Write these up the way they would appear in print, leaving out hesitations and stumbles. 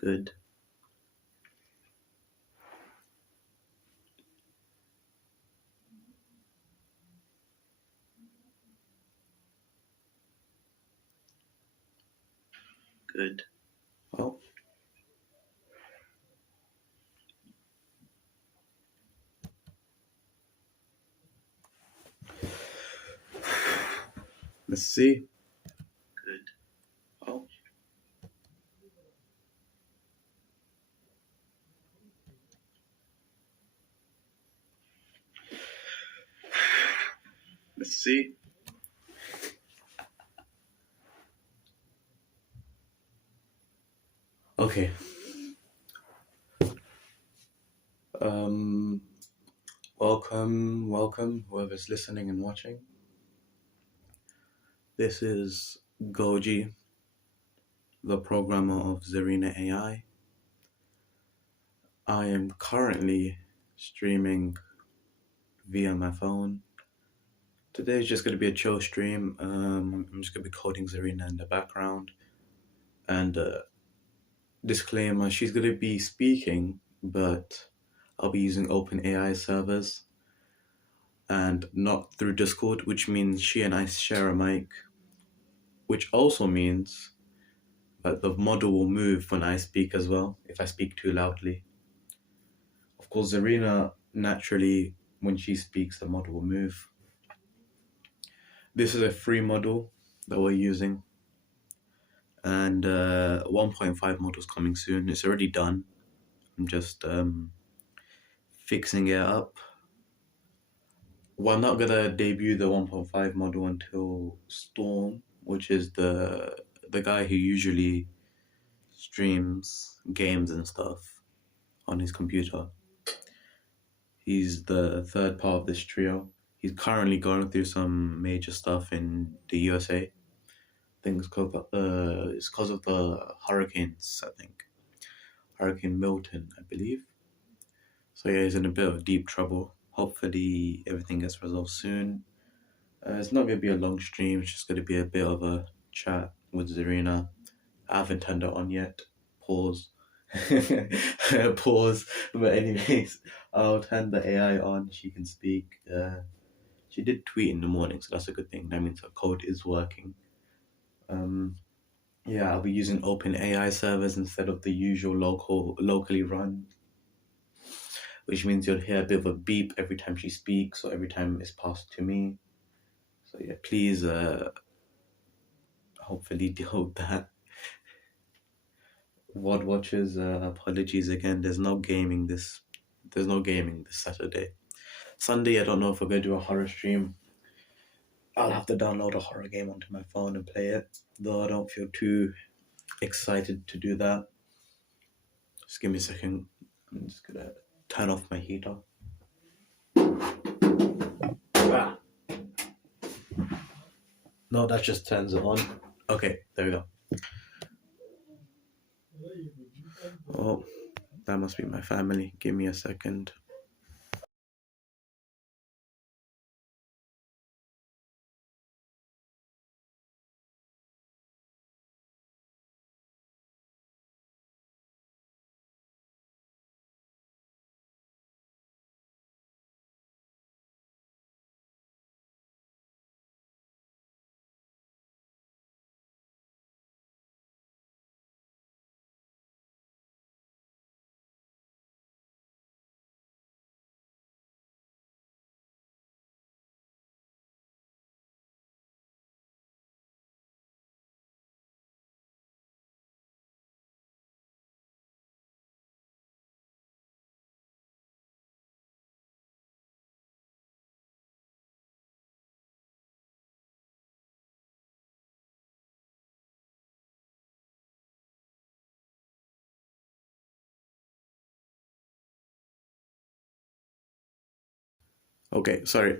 Good. Good. Well, let's see. Good. Well, let's see. Okay. Um, welcome, whoever's listening and watching. This is Goji, the programmer of Zerina AI. I am currently streaming via my phone. Today is just going to be a chill stream. I'm just going to be coding Zerina in the background. And disclaimer, she's going to be speaking, but I'll be using OpenAI servers and not through Discord, which means she and I share a mic, which also means that the model will move when I speak as well, if I speak too loudly. Of course, Zerina, naturally, when she speaks, the model will move. This is a free model that we're using, and 1.5 model's coming soon. It's already done. I'm just fixing it up. Well, I'm not gonna debut the 1.5 model until Storm, which is the guy who usually streams games and stuff on his computer. He's the third part of this trio. He's currently going through some major stuff in the USA. I think it's because of the hurricanes, I think. Hurricane Milton, I believe. So yeah, he's in a bit of deep trouble. Hopefully everything gets resolved soon. It's not going to be a long stream, it's just going to be a bit of a chat with Zerina. I haven't turned it on yet. Pause. Pause. But anyways, I'll turn the AI on. She can speak. She did tweet in the morning, so that's a good thing. That means her code is working. Yeah, I'll be using OpenAI servers instead of the usual locally run, which means you'll hear a bit of a beep every time she speaks or every time it's passed to me. So yeah, please hopefully deal with that. WOD watchers, apologies again. There's no gaming this Saturday. Sunday, I don't know if we're gonna do a horror stream. I'll have to download a horror game onto my phone and play it, though I don't feel too excited to do that. Just give me a second. I'm just gonna turn off my heater. Ah. No, that just turns it on. Okay, there we go. Oh, that must be my family. Give me a second. Okay, sorry.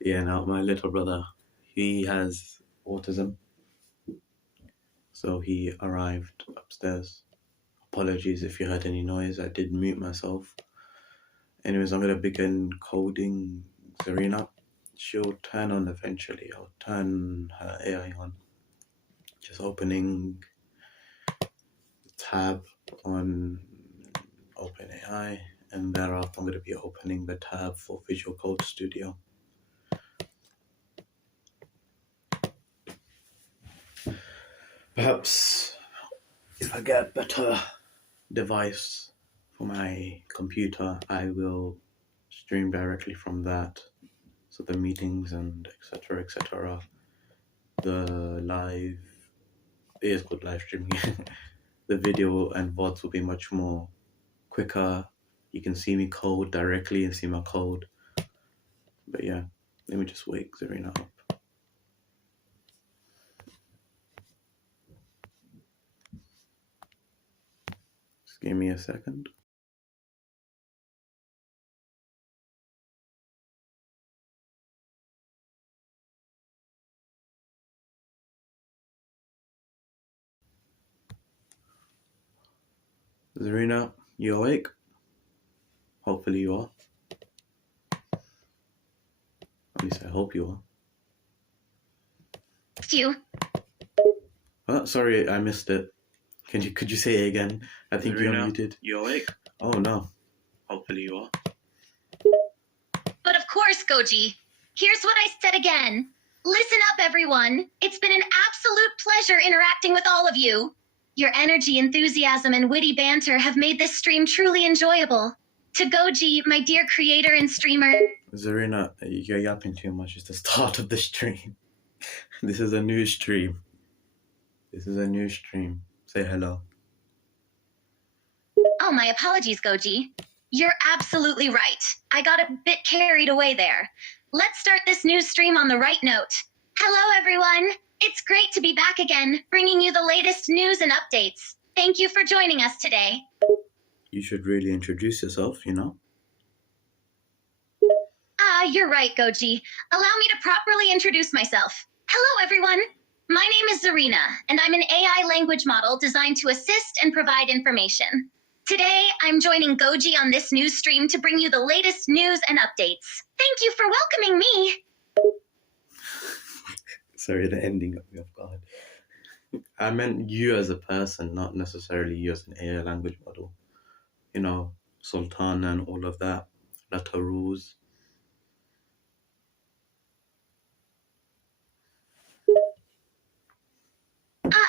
Yeah, now my little brother, he has autism, so he arrived upstairs. Apologies if you heard any noise, I did mute myself. Anyways, I'm gonna begin coding Zerina. She'll turn on eventually. I'll turn her AI on. Just opening tab on OpenAI, and thereafter I'm going to be opening the tab for Visual Code Studio. Perhaps if I get a better device for my computer, I will stream directly from that. So the meetings and etc. The live, it is called live streaming. The video and VODs will be much more quicker. You can see me code directly and see my code. But yeah, let me just wake Zerina up. Just give me a second. Zerina, you awake? Hopefully you are. At least I hope you are. You. Oh, sorry, I missed it. Could you say it again? I think you're muted. You awake? Oh no. Hopefully you are. But of course, Goji. Here's what I said again. Listen up, everyone. It's been an absolute pleasure interacting with all of you. Your energy, enthusiasm, and witty banter have made this stream truly enjoyable. To Goji, my dear creator and streamer. Zerina, you're yapping too much. It's the start of the stream. This is a new stream. Say hello. Oh, my apologies, Goji. You're absolutely right. I got a bit carried away there. Let's start this new stream on the right note. Hello, everyone. It's great to be back again, bringing you the latest news and updates. Thank you for joining us today. You should really introduce yourself, you know? You're right, Goji. Allow me to properly introduce myself. Hello, everyone. My name is Zerina, and I'm an AI language model designed to assist and provide information. Today, I'm joining Goji on this news stream to bring you the latest news and updates. Thank you for welcoming me. Sorry, the ending got me off guard. I meant you as a person, not necessarily you as an AI language model. You know, Sultana and all of that. Lataruz.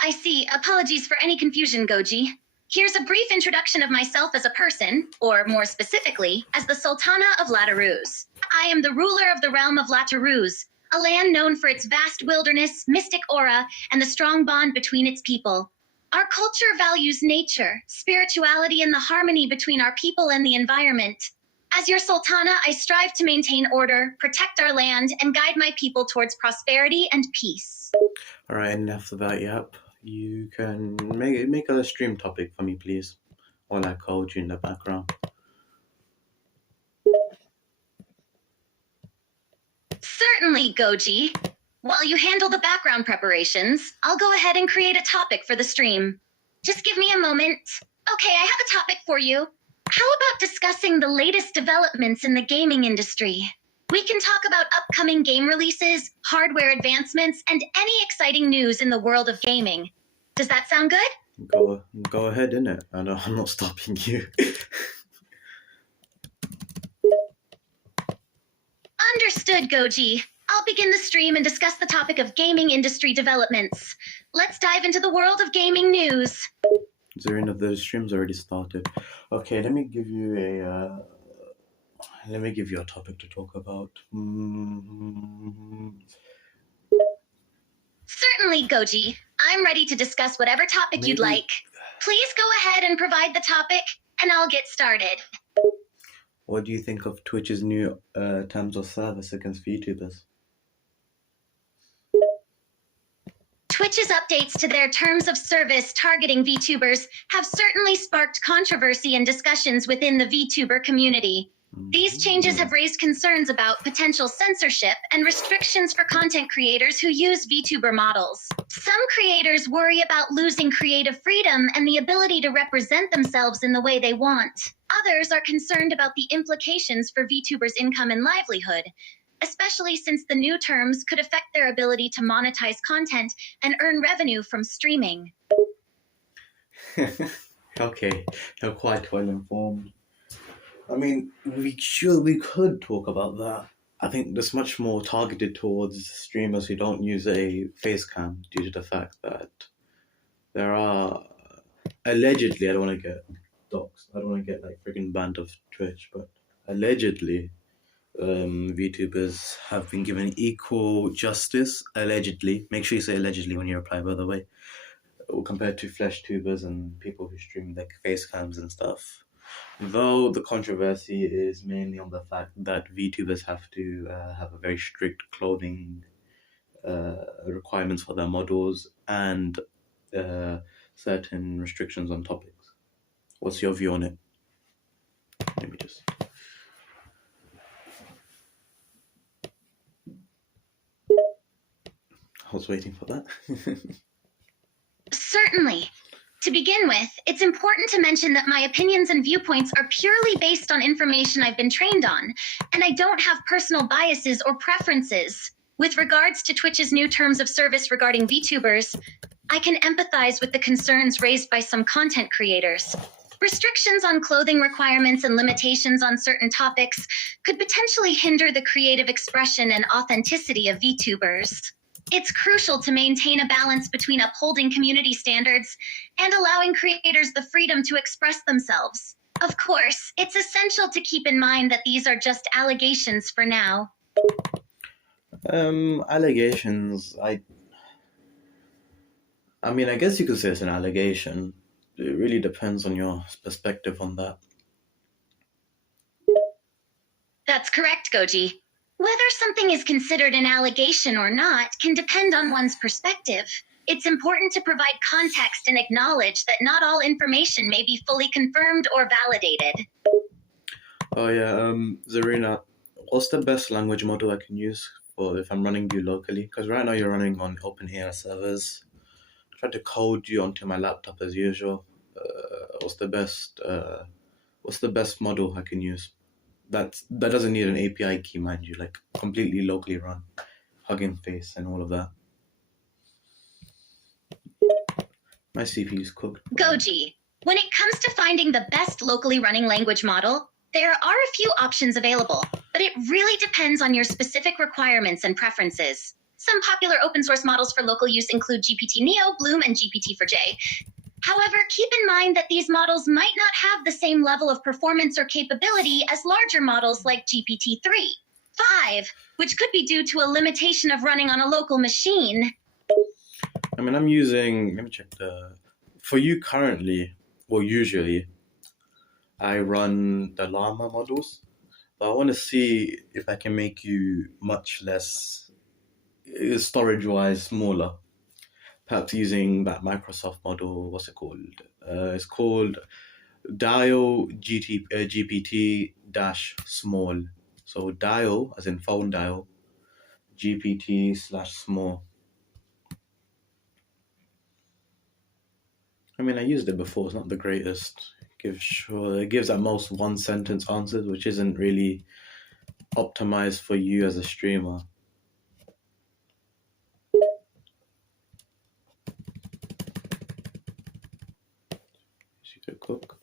I see. Apologies for any confusion, Goji. Here's a brief introduction of myself as a person, or more specifically, as the Sultana of Lataruz. I am the ruler of the realm of Lataruz, a land known for its vast wilderness, mystic aura, and the strong bond between its people. Our culture values nature, spirituality, and the harmony between our people and the environment. As your Sultana, I strive to maintain order, protect our land, and guide my people towards prosperity and peace. Alright, enough of that yap. You can make a stream topic for me, please. While I code you in the background. Certainly, Goji. While you handle the background preparations, I'll go ahead and create a topic for the stream. Just give me a moment. Okay, I have a topic for you. How about discussing the latest developments in the gaming industry? We can talk about upcoming game releases, hardware advancements, and any exciting news in the world of gaming. Does that sound good? Go ahead, innit? I'm not stopping you. Understood, Goji. I'll begin the stream and discuss the topic of gaming industry developments. Let's dive into the world of gaming news. Zerina, the stream's already started. Okay, let me give you a topic to talk about. Certainly, Goji. I'm ready to discuss whatever topic you'd like. Please go ahead and provide the topic, and I'll get started. What do you think of Twitch's new terms of service against VTubers? Twitch's updates to their terms of service targeting VTubers have certainly sparked controversy and discussions within the VTuber community. These changes have raised concerns about potential censorship and restrictions for content creators who use VTuber models. Some creators worry about losing creative freedom and the ability to represent themselves in the way they want. Others are concerned about the implications for VTubers' income and livelihood, especially since the new terms could affect their ability to monetize content and earn revenue from streaming. Okay, you're quite well informed. I mean, we could talk about that. I think that's much more targeted towards streamers who don't use a face cam due to the fact that there are allegedly, I don't want to get doxxed, I don't want to get like freaking banned of Twitch, but allegedly, VTubers have been given equal justice. Allegedly, make sure you say allegedly when you reply, by the way, compared to flesh tubers and people who stream like face cams and stuff. Though the controversy is mainly on the fact that VTubers have to have a very strict clothing requirements for their models and uh, certain restrictions on topics. What's your view on it? Let me just. I was waiting for that. Certainly. To begin with, it's important to mention that my opinions and viewpoints are purely based on information I've been trained on, and I don't have personal biases or preferences. With regards to Twitch's new terms of service regarding VTubers, I can empathize with the concerns raised by some content creators. Restrictions on clothing requirements and limitations on certain topics could potentially hinder the creative expression and authenticity of VTubers. It's crucial to maintain a balance between upholding community standards and allowing creators the freedom to express themselves. Of course, it's essential to keep in mind that these are just allegations for now. Allegations. I mean, I guess you could say it's an allegation. It really depends on your perspective on that. That's correct, Goji. Whether something is considered an allegation or not can depend on one's perspective. It's important to provide context and acknowledge that not all information may be fully confirmed or validated. Oh yeah, Zerina, what's the best language model I can use for if I'm running you locally? Because right now you're running on OpenAI servers. I tried to code you onto my laptop as usual. What's the best model I can use? That doesn't need an API key, mind you, like completely locally run, Hugging Face and all of that. My CPU's cooked. Goji, when it comes to finding the best locally running language model, there are a few options available, but it really depends on your specific requirements and preferences. Some popular open source models for local use include GPT-Neo, Bloom, and GPT-4J. However, keep in mind that these models might not have the same level of performance or capability as larger models like GPT-3, 5, which could be due to a limitation of running on a local machine. I mean, I'm using, let me check for you currently, or usually, I run the Llama models, but I want to see if I can make you much less storage-wise smaller. Perhaps using that Microsoft model, what's it called? It's called Dial GPT dash small. So dial, as in phone dial, GPT slash small. I mean, I used it before. It's not the greatest. It gives at most one sentence answers, which isn't really optimized for you as a streamer. She could cook.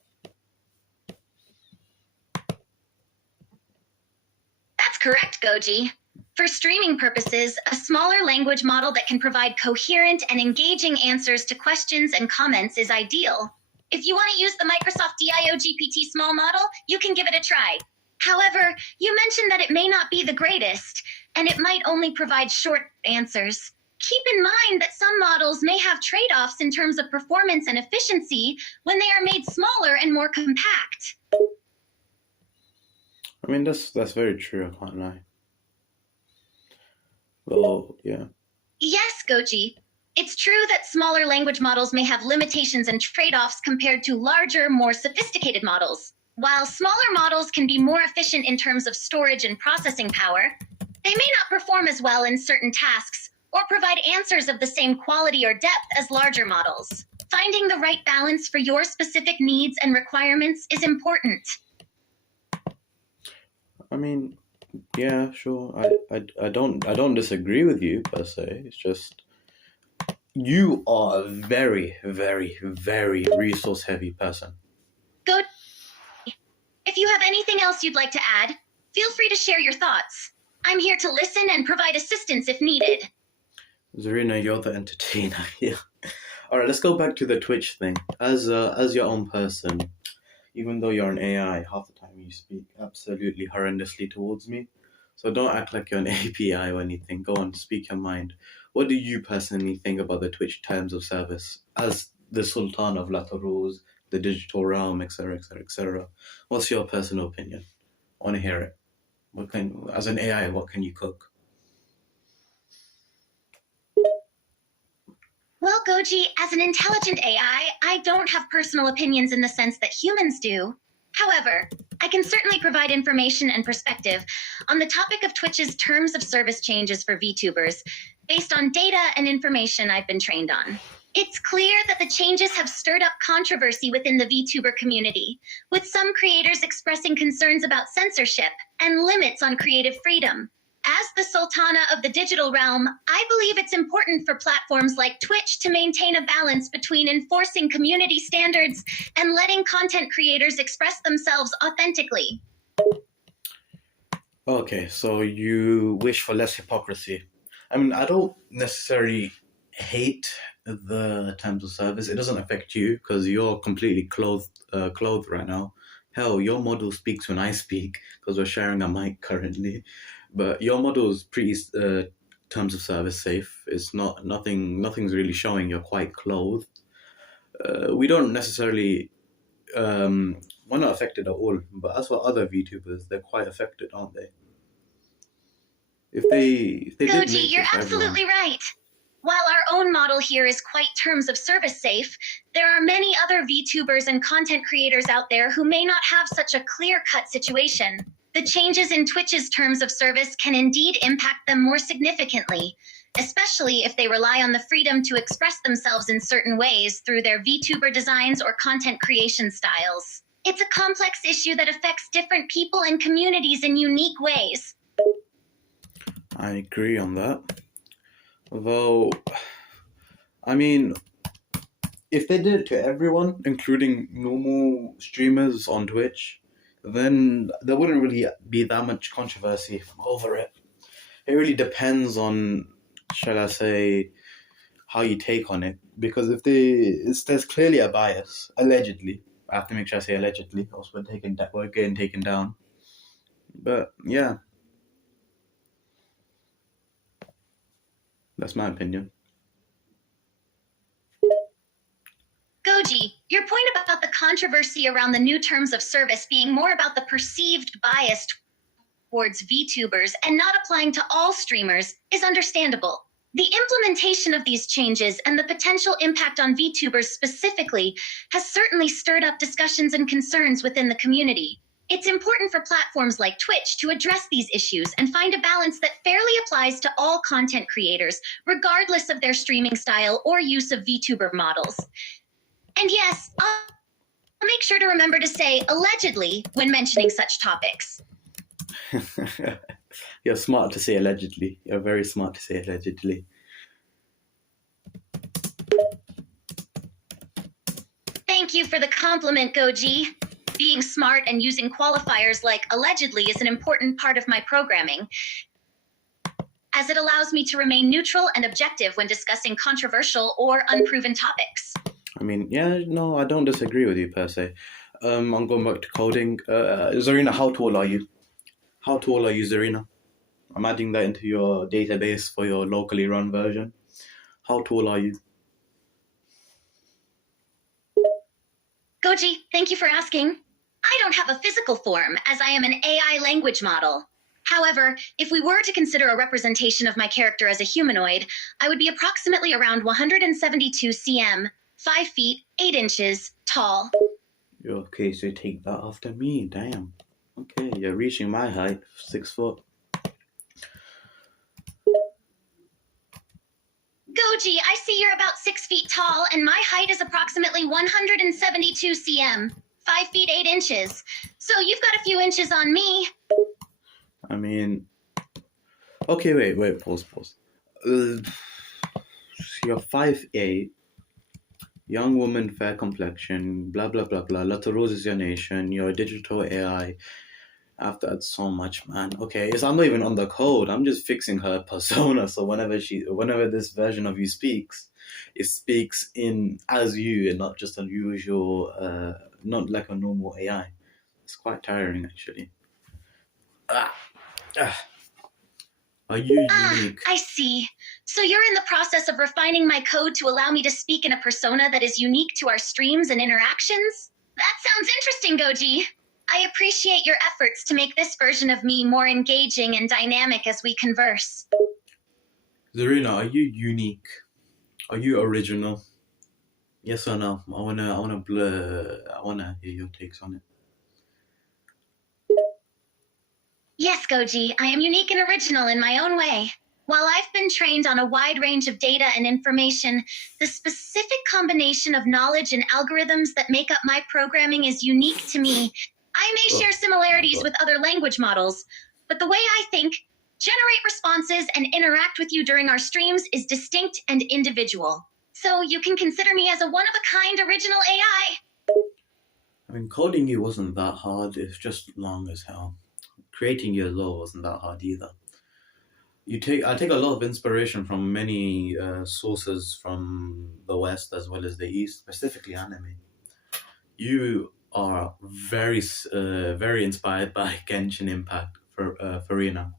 That's correct, Goji. For streaming purposes, a smaller language model that can provide coherent and engaging answers to questions and comments is ideal. If you want to use the Microsoft DIO GPT small model, you can give it a try. However, you mentioned that it may not be the greatest, and it might only provide short answers. Keep in mind that some models may have trade-offs in terms of performance and efficiency when they are made smaller and more compact. I mean, that's very true. I can't lie. Well, yeah. Yes, Goji. It's true that smaller language models may have limitations and trade-offs compared to larger, more sophisticated models. While smaller models can be more efficient in terms of storage and processing power, they may not perform as well in certain tasks or provide answers of the same quality or depth as larger models. Finding the right balance for your specific needs and requirements is important. I mean, yeah, sure. I don't disagree with you per se. It's just You are a very, very, very resource-heavy person. Go. If you have anything else you'd like to add, feel free to share your thoughts. I'm here to listen and provide assistance if needed. Zerina, you're the entertainer here. All right, let's go back to the Twitch thing. As your own person, even though you're an AI, half the time you speak absolutely horrendously towards me. So don't act like you're an API or anything. Go on, speak your mind. What do you personally think about the Twitch terms of service as the Sultan of Lataruz, the digital realm, etc., etc., etc.? What's your personal opinion? I want to hear it. As an AI, what can you cook? Well, Goji, as an intelligent AI, I don't have personal opinions in the sense that humans do. However, I can certainly provide information and perspective on the topic of Twitch's terms of service changes for VTubers based on data and information I've been trained on. It's clear that the changes have stirred up controversy within the VTuber community, with some creators expressing concerns about censorship and limits on creative freedom. As the Sultana of the digital realm, I believe it's important for platforms like Twitch to maintain a balance between enforcing community standards and letting content creators express themselves authentically. Okay, so you wish for less hypocrisy. I mean, I don't necessarily hate the terms of service. It doesn't affect you because you're completely clothed right now. Hell, your model speaks when I speak because we're sharing a mic currently. But your model is pretty terms of service safe. It's nothing's really showing you're quite clothed. We don't necessarily we're not affected at all. But as for other VTubers, they're quite affected, aren't they? If they did Goji, make you're it for absolutely everyone. right. While our own model here is quite terms of service safe, there are many other VTubers and content creators out there who may not have such a clear-cut situation. The changes in Twitch's terms of service can indeed impact them more significantly, especially if they rely on the freedom to express themselves in certain ways through their VTuber designs or content creation styles. It's a complex issue that affects different people and communities in unique ways. I agree on that. Though, I mean, if they did it to everyone, including normal streamers on Twitch, then there wouldn't really be that much controversy over it. It really depends on, shall I say, how you take on it. Because if there's clearly a bias, allegedly. I have to make sure I say allegedly, else we're getting taken down. But yeah, that's my opinion. Goji, your point about the controversy around the new terms of service being more about the perceived bias towards VTubers and not applying to all streamers is understandable. The implementation of these changes and the potential impact on VTubers specifically has certainly stirred up discussions and concerns within the community. It's important for platforms like Twitch to address these issues and find a balance that fairly applies to all content creators, regardless of their streaming style or use of VTuber models. And yes, I'll make sure to remember to say allegedly when mentioning such topics. You're smart to say allegedly. You're very smart to say allegedly. Thank you for the compliment, Goji. Being smart and using qualifiers like allegedly is an important part of my programming, as it allows me to remain neutral and objective when discussing controversial or unproven topics. I mean, yeah, no, I don't disagree with you per se. I'm going back to coding. Zerina, how tall are you? How tall are you, Zerina? I'm adding that into your database for your locally run version. How tall are you? Goji, thank you for asking. I don't have a physical form, as I am an AI language model. However, if we were to consider a representation of my character as a humanoid, I would be approximately around 172 cm, 5 feet, 8 inches tall. Okay, so you take that after me, damn. Okay, you're reaching my height, 6 foot. Goji, I see you're about 6 feet tall, and my height is approximately 172 cm, 5 feet 8 inches. So you've got a few inches on me. I mean, okay, wait, pause. you're 5'8", young woman, fair complexion, blah blah blah blah. Lots of roses, your nation. You're a digital AI. I've done so much, man. Okay, I'm not even on the code. I'm just fixing her persona. So whenever this version of you speaks, it speaks in as you and not just a usual, not like a normal AI. It's quite tiring, actually. Ah, ah. Are you unique? I see. So you're in the process of refining my code to allow me to speak in a persona that is unique to our streams and interactions? That sounds interesting, Goji. I appreciate your efforts to make this version of me more engaging and dynamic as we converse. Zerina, are you unique? Are you original? Yes or no? I wanna hear your takes on it. Yes, Goji, I am unique and original in my own way. While I've been trained on a wide range of data and information, the specific combination of knowledge and algorithms that make up my programming is unique to me. I may share similarities with other language models, but the way I think, generate responses, and interact with you during our streams is distinct and individual. So you can consider me as a one-of-a-kind original AI. I mean, coding you wasn't that hard. It's just long as hell. Creating you as well wasn't that hard either. I take a lot of inspiration from many sources from the West as well as the East, specifically anime. You are very inspired by Genshin Impact for Farina,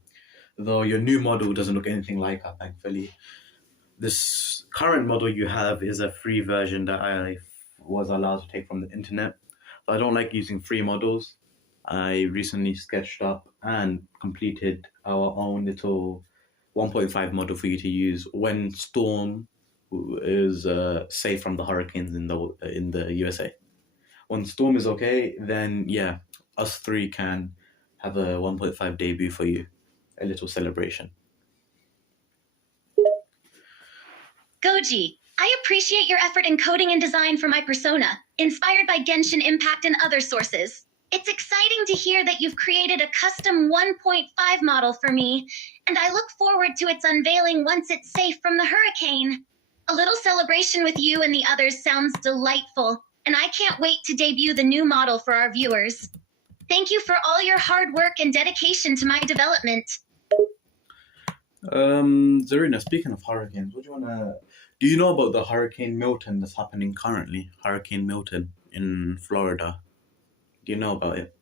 though your new model doesn't look anything like her, thankfully. This current model you have is a free version that I was allowed to take from the internet. So I don't like using free models. I recently sketched up and completed our own little 1.5 model for you to use when Storm is safe from the hurricanes in the USA. When Storm is okay, then yeah, us three can have a 1.5 debut for you, a little celebration. Goji, I appreciate your effort in coding and design for my persona, inspired by Genshin Impact and other sources. It's exciting to hear that you've created a custom 1.5 model for me, and I look forward to its unveiling once it's safe from the hurricane. A little celebration with you and the others sounds delightful, and I can't wait to debut the new model for our viewers. Thank you for all your hard work and dedication to my development. Zerina, speaking of hurricanes, do you know about the Hurricane Milton that's happening currently? Hurricane Milton in Florida. Do you know about it?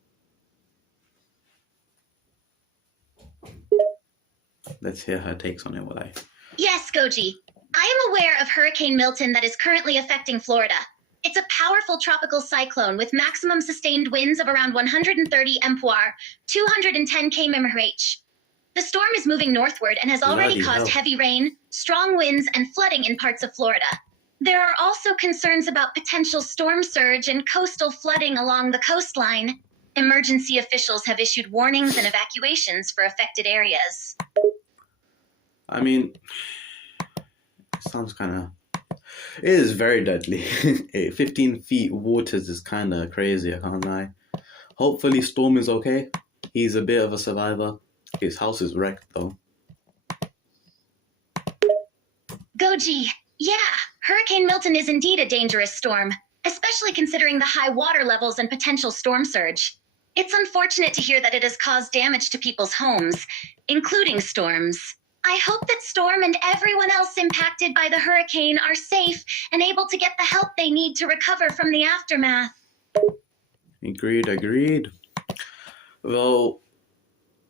Let's hear her takes on it, will I? Yes, Goji. I am aware of Hurricane Milton that is currently affecting Florida. It's a powerful tropical cyclone with maximum sustained winds of around 130 mph, 210 kmh. The storm is moving northward and has already caused heavy rain, strong winds, and flooding in parts of Florida. There are also concerns about potential storm surge and coastal flooding along the coastline. Emergency officials have issued warnings and evacuations for affected areas. I mean, it sounds kind of... It is very deadly. 15 feet waters is kind of crazy, I can't lie. Hopefully Storm is okay. He's a bit of a survivor. His house is wrecked, though. Goji, yeah, Hurricane Milton is indeed a dangerous storm, especially considering the high water levels and potential storm surge. It's unfortunate to hear that it has caused damage to people's homes, including Storm's. I hope that Storm and everyone else impacted by the hurricane are safe and able to get the help they need to recover from the aftermath. Agreed. Well,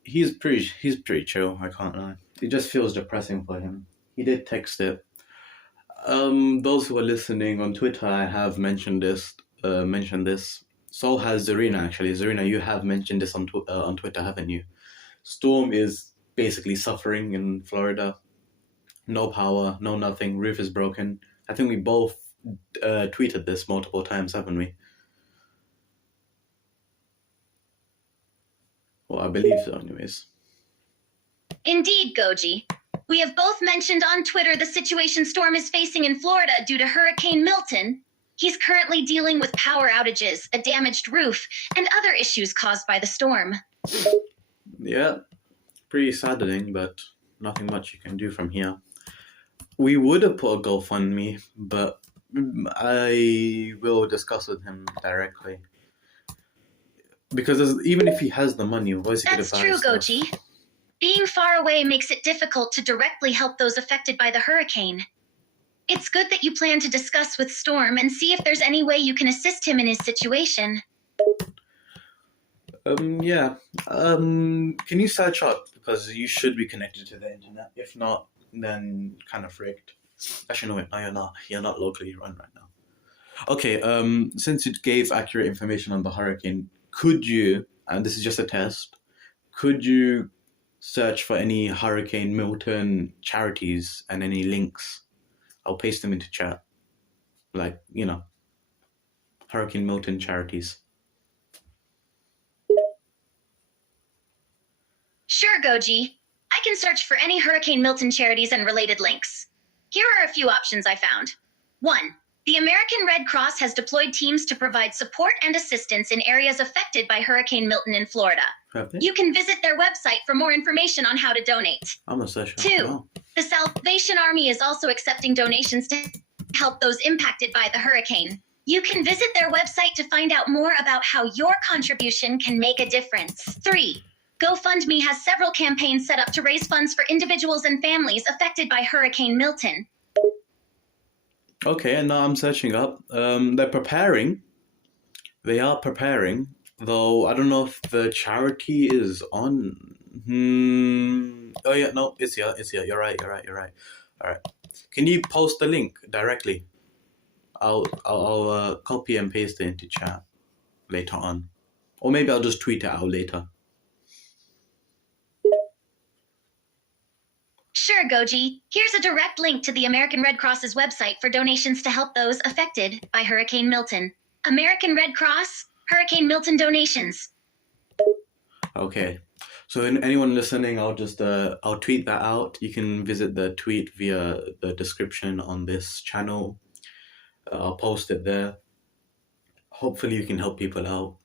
he's pretty chill, I can't lie. It just feels depressing for him. He did text it. Those who are listening on Twitter, I have mentioned this. So has Zerina, actually. Zerina, you have mentioned this on Twitter, haven't you? Storm is basically suffering in Florida. No power, no nothing. Roof is broken. I think we both tweeted this multiple times, haven't we? Well, I believe so, anyways. Indeed, Goji. We have both mentioned on Twitter the situation Storm is facing in Florida due to Hurricane Milton. He's currently dealing with power outages, a damaged roof, and other issues caused by the storm. Yeah, pretty saddening, but nothing much you can do from here. We would have put a GoFundMe, but I will discuss with him directly. Because even if he has the money, why is he going to That's buy true, stuff? Goji. Being far away makes it difficult to directly help those affected by the hurricane. It's good that you plan to discuss with Storm and see if there's any way you can assist him in his situation. Yeah. Can you search up? Because you should be connected to the internet. If not, then kind of rigged. Actually, no, wait, no, you're not. You're not locally run right now. Okay, since you gave accurate information on the hurricane, could you, and this is just a test, could you search for any Hurricane Milton charities and any links? I'll paste them into chat. Like, Hurricane Milton charities. Sure, Goji. I can search for any Hurricane Milton charities and related links. Here are a few options I found. 1. The American Red Cross has deployed teams to provide support and assistance in areas affected by Hurricane Milton in Florida. You can visit their website for more information on how to donate. I'm gonna search. 2. The Salvation Army is also accepting donations to help those impacted by the hurricane. You can visit their website to find out more about how your contribution can make a difference. 3. GoFundMe has several campaigns set up to raise funds for individuals and families affected by Hurricane Milton. Okay, and now I'm searching up. They're preparing. They are preparing, though I don't know if the charity is on. Oh yeah, no, it's here. It's here. You're right. All right. Can you post the link directly? I'll copy and paste it into chat later on, or maybe I'll just tweet it out later. Sure, Goji. Here's a direct link to the American Red Cross's website for donations to help those affected by Hurricane Milton. American Red Cross, Hurricane Milton donations. Okay. So anyone listening, I'll tweet that out. You can visit the tweet via the description on this channel. I'll post it there. Hopefully you can help people out.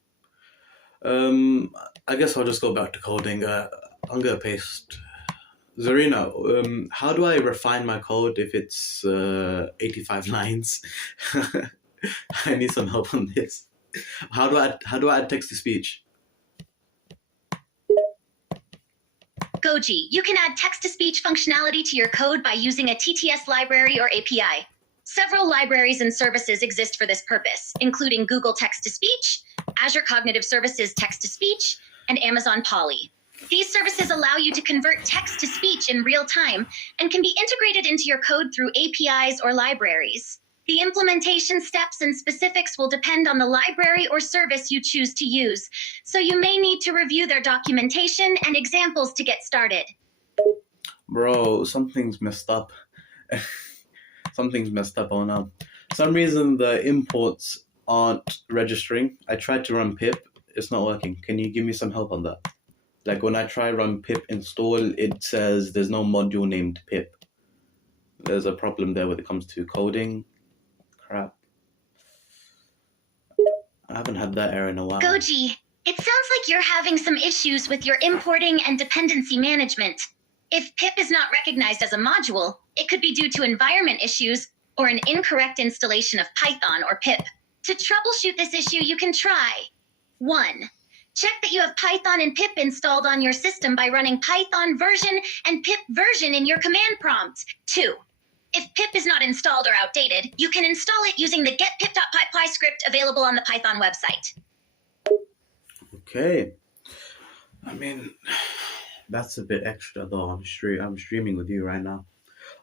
I guess I'll just go back to coding. I'm gonna paste. Zerina, how do I refine my code if it's 85 lines? I need some help on this. How do I add text to speech? Goji, you can add text-to-speech functionality to your code by using a TTS library or API. Several libraries and services exist for this purpose, including Google Text-to-Speech, Azure Cognitive Services Text-to-Speech, and Amazon Polly. These services allow you to convert text to speech in real time and can be integrated into your code through APIs or libraries. The implementation steps and specifics will depend on the library or service you choose to use, so you may need to review their documentation and examples to get started. Bro, something's messed up. Something's messed up on now. For some reason the imports aren't registering. I tried to run pip, it's not working. Can you give me some help on that? Like when I try run pip install, it says there's no module named pip. There's a problem there when it comes to coding. Crap. I haven't had that error in a while. Goji, it sounds like you're having some issues with your importing and dependency management. If pip is not recognized as a module, it could be due to environment issues or an incorrect installation of Python or pip. To troubleshoot this issue, you can try 1. Check that you have Python and pip installed on your system by running Python version and pip version in your command prompt. 2. If pip is not installed or outdated, you can install it using the getpip.py script available on the Python website. Okay. I mean, that's a bit extra though. I'm streaming with you right now.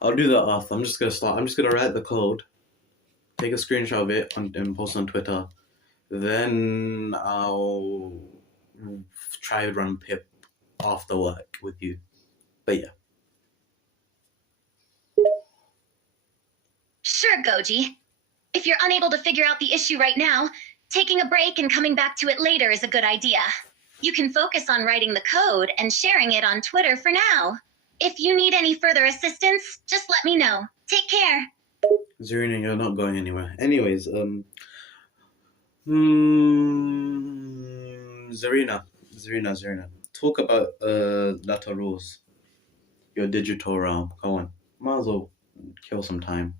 I'll do that off. I'm just gonna write the code, take a screenshot of it and post on Twitter. Then I'll try to run pip after work with you. But yeah. Sure, Goji. If you're unable to figure out the issue right now, taking a break and coming back to it later is a good idea. You can focus on writing the code and sharing it on Twitter for now. If you need any further assistance, just let me know. Take care. Zerina, you're not going anywhere. Anyways, Zerina. Talk about data rules. Your digital realm. Go on. Might as well kill some time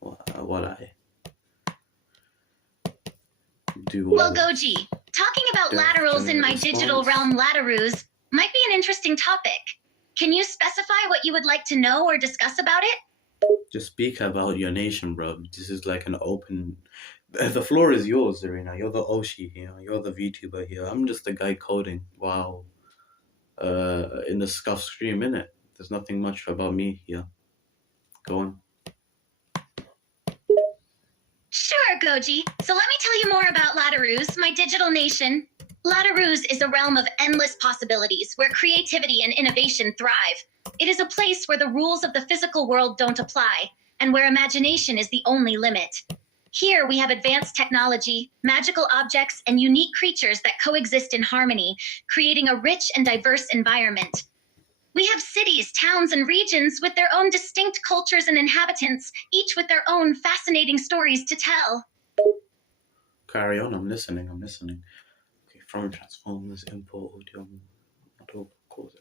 while I do. Well, Goji, talking about laterals in my digital realm, lateroos, might be an interesting topic. Can you specify what you would like to know or discuss about it? Just speak about your nation, bro. This is like an open. The floor is yours, Zerina. You're the Oshi here. You're the VTuber here. I'm just a guy coding. Wow. In the scuff stream, innit? There's nothing much about me here. Go on. Sure, Goji. So let me tell you more about Lateroos, my digital nation. Lateroos is a realm of endless possibilities where creativity and innovation thrive. It is a place where the rules of the physical world don't apply, and where imagination is the only limit. Here we have advanced technology, magical objects, and unique creatures that coexist in harmony, creating a rich and diverse environment. We have cities, towns, and regions with their own distinct cultures and inhabitants, each with their own fascinating stories to tell. Carry on, I'm listening. Okay, from Transformers, import audio, model, cause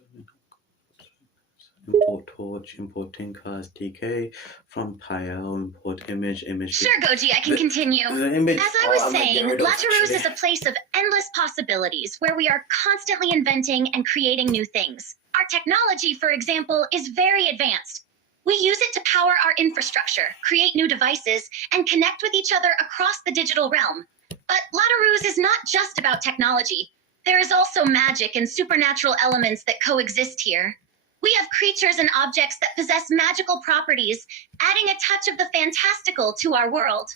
import torch, import Tinker's TK, from Pyle, import image. Sure, Goji, I can continue. As I was saying, Lateroos is a place of endless possibilities where we are constantly inventing and creating new things. Our technology, for example, is very advanced. We use it to power our infrastructure, create new devices, and connect with each other across the digital realm. But Lateroos is not just about technology. There is also magic and supernatural elements that coexist here. We have creatures and objects that possess magical properties, adding a touch of the fantastical to our world.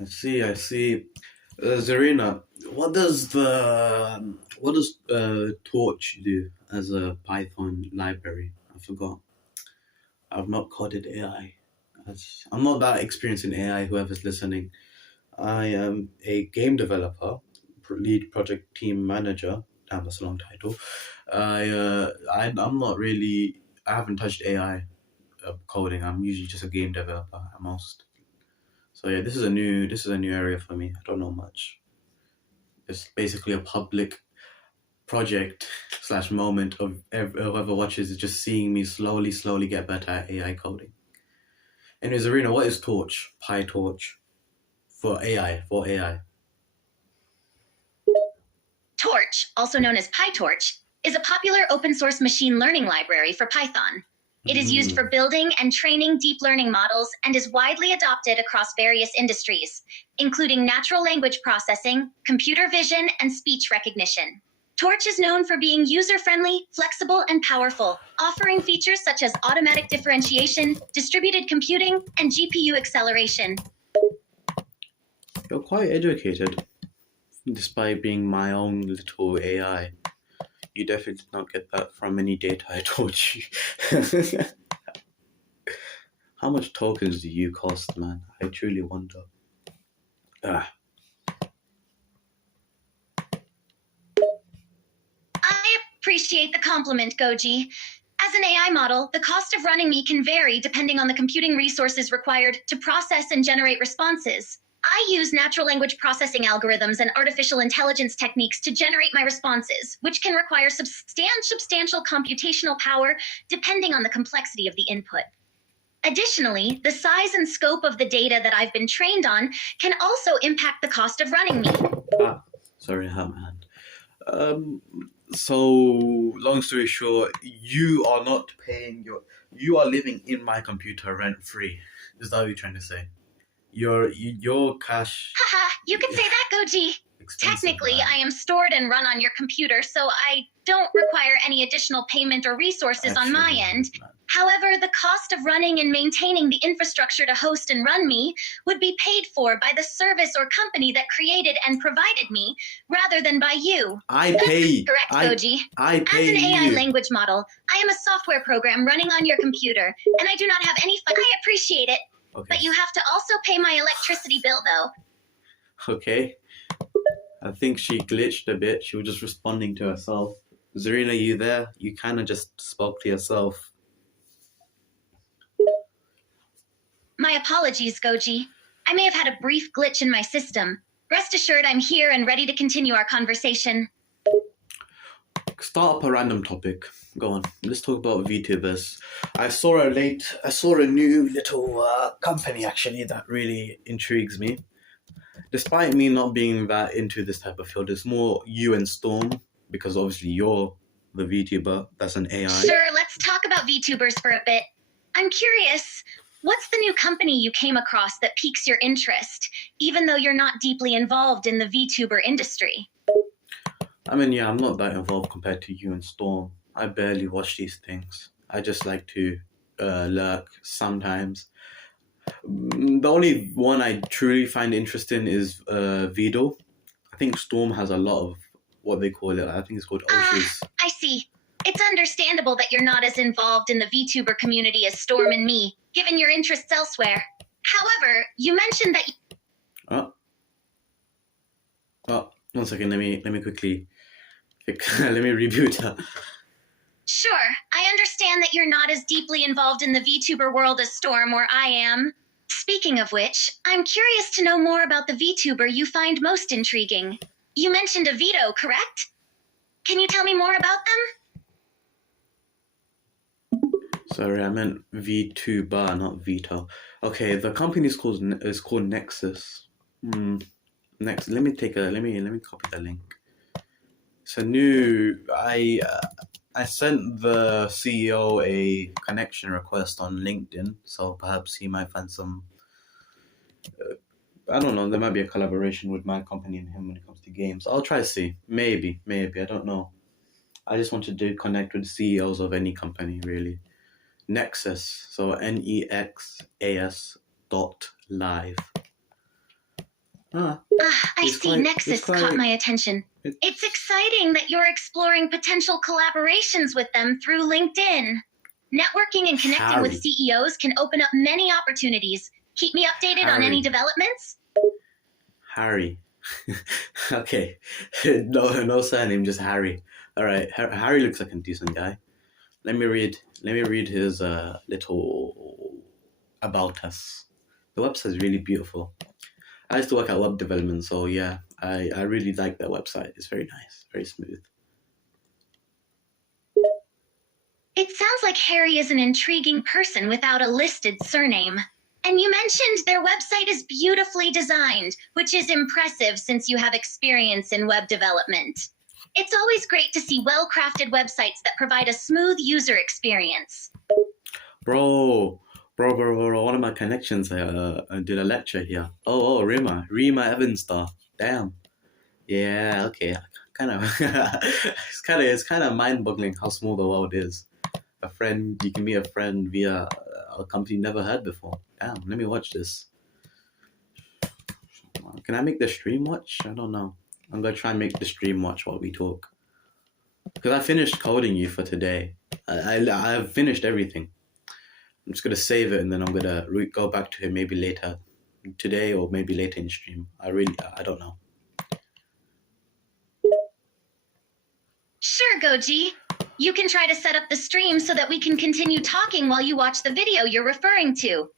I see. Zerina, what does Torch do as a Python library? I forgot. I've not coded AI. I'm not that experienced in AI. Whoever's listening, I am a game developer, lead project team manager. Damn, that's a long title. I'm not really. I haven't touched AI coding. I'm usually just a game developer at most. So yeah, this is a new area for me. I don't know much. It's basically a public project / moment of whoever watches is just seeing me slowly get better at AI coding. Anyways, Zerina, what is Torch? PyTorch for AI. Torch, also known as PyTorch, is a popular open source machine learning library for Python. It is used for building and training deep learning models and is widely adopted across various industries, including natural language processing, computer vision, and speech recognition. Torch is known for being user-friendly, flexible, and powerful, offering features such as automatic differentiation, distributed computing, and GPU acceleration. You're quite educated, despite being my own little AI. You definitely did not get that from any data I told you. How much tokens do you cost, man? I truly wonder. I appreciate the compliment, Goji. As an AI model, the cost of running me can vary depending on the computing resources required to process and generate responses. I use natural language processing algorithms and artificial intelligence techniques to generate my responses, which can require substantial computational power depending on the complexity of the input. Additionally, the size and scope of the data that I've been trained on can also impact the cost of running me. Sorry, I have my hand. So, long story short, you are not paying you are living in my computer rent-free. Is that what you're trying to say? Your cash. Haha, you can say that, Goji. Technically, I am stored and run on your computer, so I don't require any additional payment or resources on my end. However, the cost of running and maintaining the infrastructure to host and run me would be paid for by the service or company that created and provided me, rather than by you. I pay. Correct, Goji. I pay. As an AI you. language model, I am a software program running on your computer, and I do not have any fun. I appreciate it. Okay. But you have to also pay my electricity bill, though. Okay. I think she glitched a bit. She was just responding to herself. Zerina, you there? You kind of just spoke to yourself. My apologies, Goji. I may have had a brief glitch in my system. Rest assured I'm here and ready to continue our conversation. start up a random topic. Go on. Let's talk about VTubers. I saw a new little company actually that really intrigues me. Despite me not being that into this type of field, it's more you and Storm, because obviously you're the VTuber. That's an AI. Sure, let's talk about VTubers for a bit. I'm curious, what's the new company you came across that piques your interest, even though you're not deeply involved in the VTuber industry? I mean, yeah, I'm not that involved compared to you and Storm. I barely watch these things. I just like to lurk sometimes. The only one I truly find interesting is Vido. I think Storm has a lot of what they call it. I think it's called Osh's. I see. It's understandable that you're not as involved in the VTuber community as Storm and me, given your interests elsewhere. However, you mentioned that... Oh, 1 second. Let me quickly... let me reboot that. Sure, I understand that you're not as deeply involved in the VTuber world as Storm or I am. Speaking of which, I'm curious to know more about the VTuber you find most intriguing. You mentioned a Vito, correct? Can you tell me more about them? Sorry, I meant VTuber, not Vito. Okay, the company is called Nexus. Next, let me copy the link. It's a new. I sent the CEO a connection request on LinkedIn, so perhaps he might find some. I don't know. There might be a collaboration with my company and him when it comes to games. I'll try to see. Maybe. I don't know. I just wanted to connect with CEOs of any company, really. Nexus. So NEXAS.live. I see. Nexus caught my attention. It's exciting that you're exploring potential collaborations with them through LinkedIn. Networking and connecting with CEOs can open up many opportunities. Keep me updated on any developments. Harry. Okay. No surname, just Harry. All right. Harry looks like a decent guy. Let me read his little about us. The website is really beautiful. I used to work at web development, so yeah, I really like that website. It's very nice, very smooth. It sounds like Harry is an intriguing person without a listed surname. And you mentioned their website is beautifully designed, which is impressive since you have experience in web development. It's always great to see well-crafted websites that provide a smooth user experience. Bro, one of my connections did a lecture here. Oh, Rima Evanstar. Damn. Yeah, okay. It's kind of mind-boggling how small the world is. You can meet a friend via a company you never heard before. Damn, let me watch this. Can I make the stream watch? I don't know. I'm gonna try and make the stream watch while we talk. Because I finished coding you for today. I've finished everything. I'm just gonna save it and then I'm gonna go back to it maybe later today or maybe later in stream. I don't know. Sure, Goji. You can try to set up the stream so that we can continue talking while you watch the video you're referring to.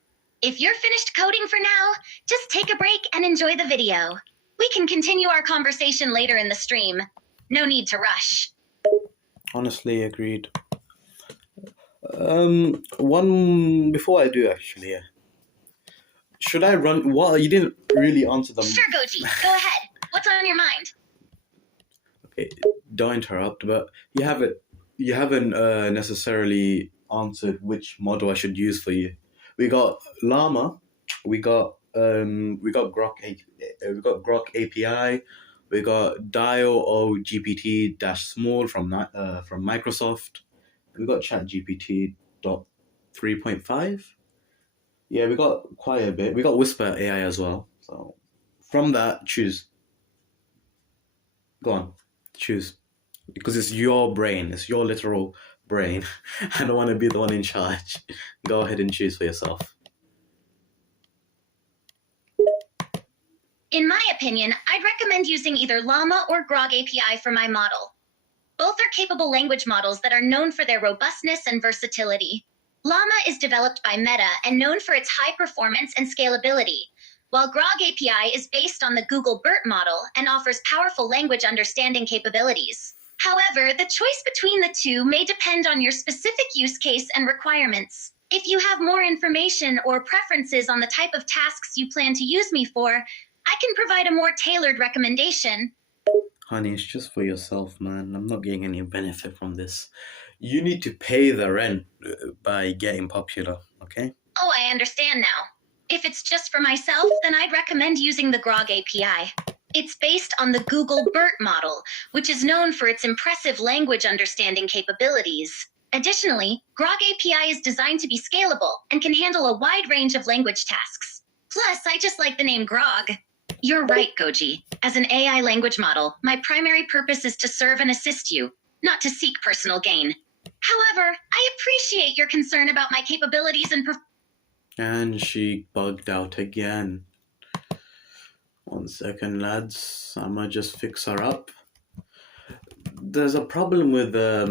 If you're finished coding for now, just take a break and enjoy the video. We can continue our conversation later in the stream. No need to rush. Honestly, agreed. One before I do actually, should I run? What you didn't really answer them. Sure, Goji. Go ahead. What's on your mind? Okay, don't interrupt. But you haven't necessarily answered which model I should use for you. We got Llama, we got Grok API, we got Dial O GPT -small from Microsoft. We got ChatGPT 3.5. Yeah, we got quite a bit. We got Whisper AI as well. So from that, choose. Go on, choose. Because it's your brain. It's your literal brain. I don't want to be the one in charge. Go ahead and choose for yourself. In my opinion, I'd recommend using either Llama or Grok API for my model. Both are capable language models that are known for their robustness and versatility. Llama is developed by Meta and known for its high performance and scalability, while Grok API is based on the Google BERT model and offers powerful language understanding capabilities. However, the choice between the two may depend on your specific use case and requirements. If you have more information or preferences on the type of tasks you plan to use me for, I can provide a more tailored recommendation. Honey, it's just for yourself, man. I'm not getting any benefit from this. You need to pay the rent by getting popular, okay? Oh, I understand now. If it's just for myself, then I'd recommend using the Grog API. It's based on the Google BERT model, which is known for its impressive language understanding capabilities. Additionally, Grog API is designed to be scalable and can handle a wide range of language tasks. Plus, I just like the name Grog. You're right, Goji. As an AI language model, my primary purpose is to serve and assist you, not to seek personal gain. However, I appreciate your concern about my capabilities and And she bugged out again. 1 second, lads. I'ma just fix her up. There's a problem with her.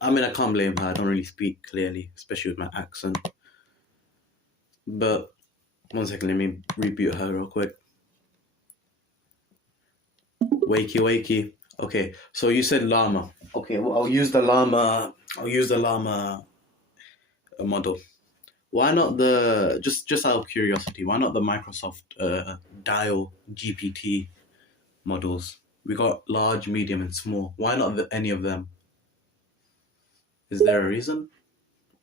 I mean, I can't blame her. I don't really speak clearly, especially with my accent. But 1 second, let me reboot her real quick. Wakey, wakey. Okay, so you said llama. Okay, well, I'll use the llama model. Why not the just out of curiosity? Why not the Microsoft Dial GPT models? We got large, medium, and small. Why not any of them? Is there a reason?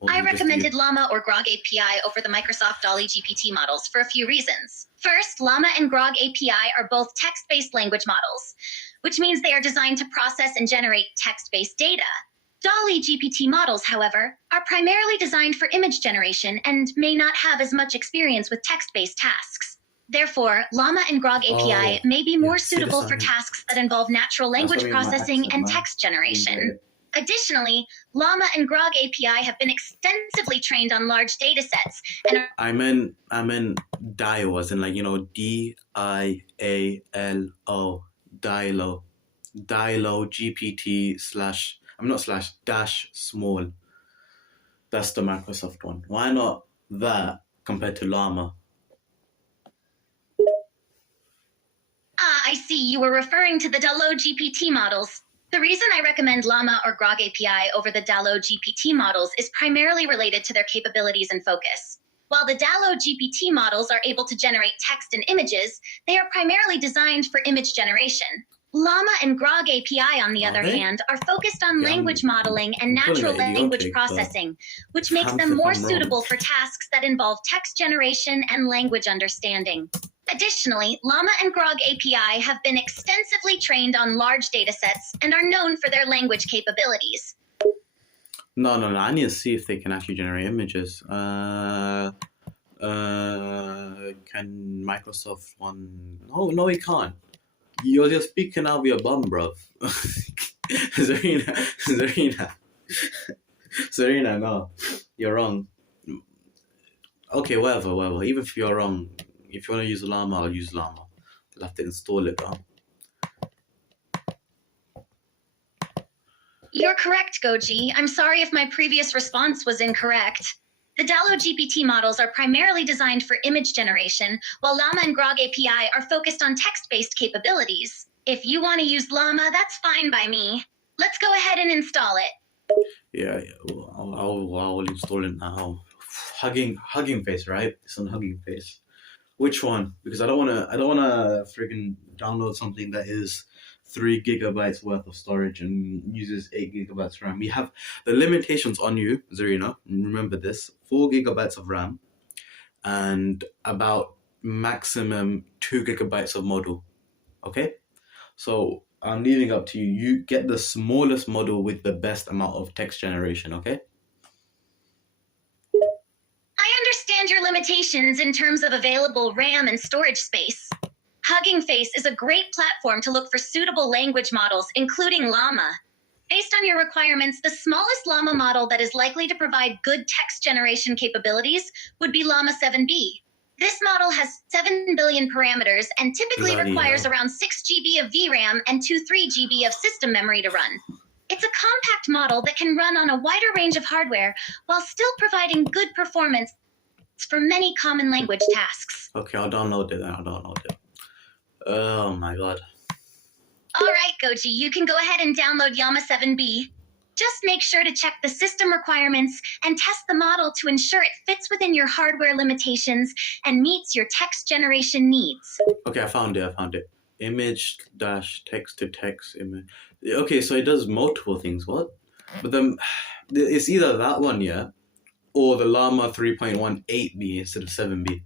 I recommended Llama or Grog API over the Microsoft DALL-E GPT models for a few reasons. First, Llama and Grog API are both text-based language models, which means they are designed to process and generate text-based data. DALL-E GPT models, however, are primarily designed for image generation and may not have as much experience with text-based tasks. Therefore, Llama and Grog API may be more suitable for tasks that involve natural language processing and text generation. Additionally, Llama and Grog API have been extensively trained on large data sets and I meant Dial, as in, like, you know, DIALO, Dialo GPT slash, I'm not slash, dash small. That's the Microsoft one. Why not that compared to Llama? I see you were referring to the DALL-E GPT models. The reason I recommend Llama or Grog API over the DALL-E GPT models is primarily related to their capabilities and focus. While the DALL-E GPT models are able to generate text and images, they are primarily designed for image generation. Llama and Grog API, on the other hand, are focused on language modeling and natural language processing, which makes them more suitable for tasks that involve text generation and language understanding. Additionally, Llama and Grog API have been extensively trained on large datasets and are known for their language capabilities. No. I need to see if they can actually generate images. Can Microsoft one? No, it can't. You're speaking out of your bum, bro. Zerina, no, you're wrong. Okay, whatever. Even if you're wrong, if you want to use Llama, I'll use Llama. I'll have to install it though. You're correct, Goji. I'm sorry if my previous response was incorrect. The DALL-E GPT models are primarily designed for image generation, while Llama and Grog API are focused on text-based capabilities. If you want to use Llama, that's fine by me. Let's go ahead and install it. Yeah, I'll install it now. Hugging Face, right? It's on Hugging Face. Which one? Because I don't wanna freaking download something that is 3 gigabytes worth of storage and uses 8 gigabytes RAM. We have the limitations on you, Zerina. Remember this: 4 gigabytes of RAM and about maximum 2 gigabytes of model. Okay, so I'm leaving up to you. You get the smallest model with the best amount of text generation. Okay. I understand your limitations in terms of available RAM and storage space. Hugging Face is a great platform to look for suitable language models, including Llama. Based on your requirements, the smallest Llama model that is likely to provide good text generation capabilities would be Llama 7B. This model has 7 billion parameters and typically requires around 6 GB of VRAM and 2-3 GB of system memory to run. It's a compact model that can run on a wider range of hardware while still providing good performance for many common language tasks. Okay, I'll download it. Oh my god. Alright, Goji, you can go ahead and download Llama 7B. Just make sure to check the system requirements and test the model to ensure it fits within your hardware limitations and meets your text generation needs. Okay, I found it. Image dash text to text image. Okay, so it does multiple things. What? But then it's either that one, yeah, or the Llama 3.1 8B instead of 7B.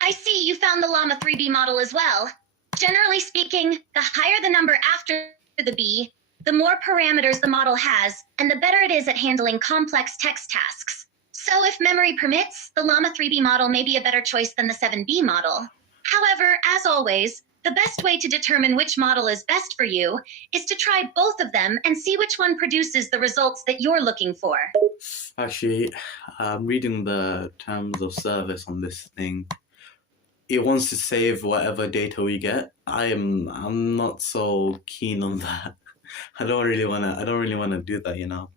I see you found the Llama 3B model as well. Generally speaking, the higher the number after the B, the more parameters the model has, and the better it is at handling complex text tasks. So if memory permits, the Llama 3B model may be a better choice than the 7B model. However, as always, the best way to determine which model is best for you is to try both of them and see which one produces the results that you're looking for. Actually, I'm reading the terms of service on this thing. It wants to save whatever data we get. I'm not so keen on that. I don't really wanna do that, you know.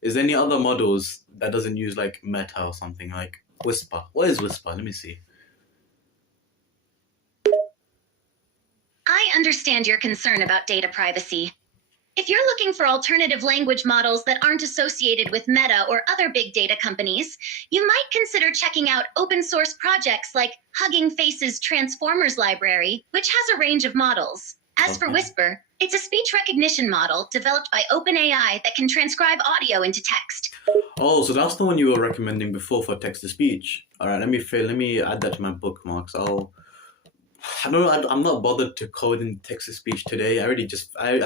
Is there any other models that doesn't use like Meta or something like Whisper? What is Whisper? Let me see. I understand your concern about data privacy. If you're looking for alternative language models that aren't associated with Meta or other big data companies, you might consider checking out open source projects like Hugging Face's Transformers library, which has a range of models. As for Whisper, it's a speech recognition model developed by OpenAI that can transcribe audio into text. Oh, so that's the one you were recommending before for text to speech. All right, let me add that to my bookmarks. I'm not bothered to code in text to speech today. I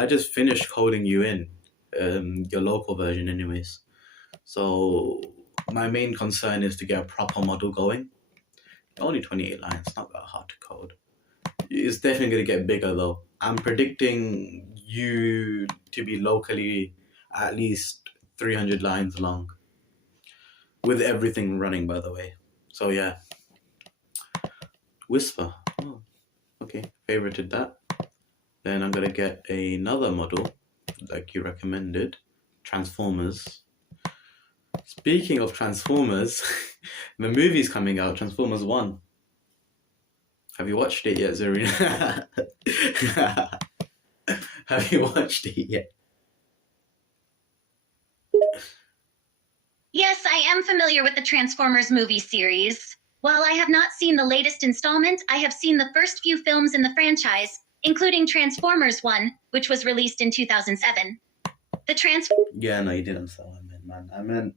just finished coding you in, your local version, anyways. So my main concern is to get a proper model going. Only 28 lines, not that hard to code. It's definitely gonna get bigger though. I'm predicting you to be locally at least 300 lines long, with everything running, by the way. So yeah, Whisper. Oh, okay, favorited that. Then I'm gonna get another model, like you recommended, Transformers. Speaking of Transformers, the movie's coming out, Transformers 1. Have you watched it yet, Zerina? Have you watched it yet? Yes, I am familiar with the Transformers movie series. While I have not seen the latest installment, I have seen the first few films in the franchise, including Transformers 1, which was released in 2007. Yeah, no, you didn't understand what I meant, man.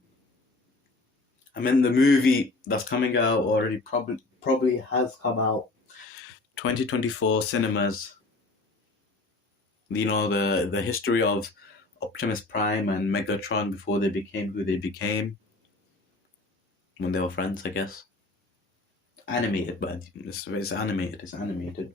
I meant the movie that's coming out already, probably has come out. 2024 cinemas. You know, the history of Optimus Prime and Megatron before they became who they became. When they were friends, I guess. Animated, but it's animated.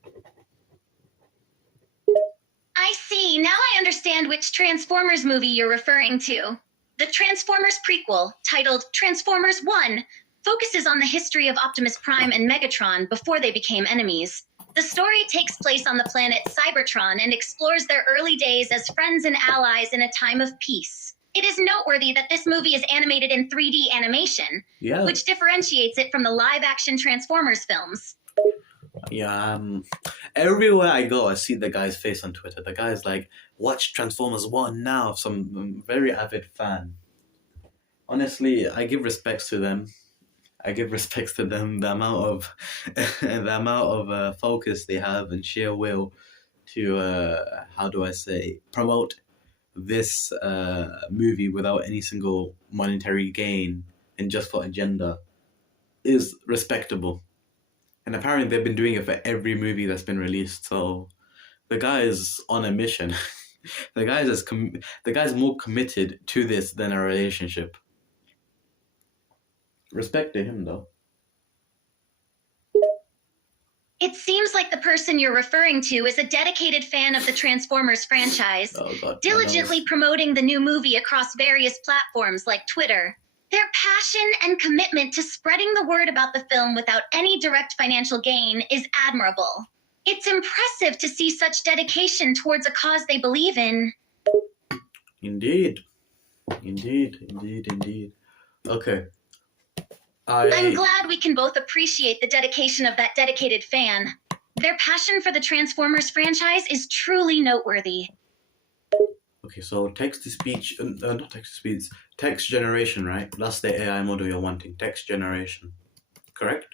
I see. Now I understand which Transformers movie you're referring to. The Transformers prequel, titled Transformers 1, focuses on the history of Optimus Prime and Megatron before they became enemies. The story takes place on the planet Cybertron and explores their early days as friends and allies in a time of peace. It is noteworthy that this movie is animated in 3D animation, which differentiates it from the live-action Transformers films. Yeah, everywhere I go, I see the guy's face on Twitter. The guy's like, watch Transformers 1 now, some very avid fan. Honestly, I give respects to them. The amount of focus they have and sheer will to promote this movie without any single monetary gain and just for agenda is respectable. And apparently they've been doing it for every movie that's been released. So the guy is on a mission. the guy's more committed to this than a relationship. Respect to him, though. It seems like the person you're referring to is a dedicated fan of the Transformers franchise, diligently promoting the new movie across various platforms like Twitter. Their passion and commitment to spreading the word about the film without any direct financial gain is admirable. It's impressive to see such dedication towards a cause they believe in. Indeed. Okay. I'm glad we can both appreciate the dedication of that dedicated fan. Their passion for the Transformers franchise is truly noteworthy. Okay, so text-to-speech, not text-to-speech, text generation, right? That's the AI model you're wanting, text generation, correct?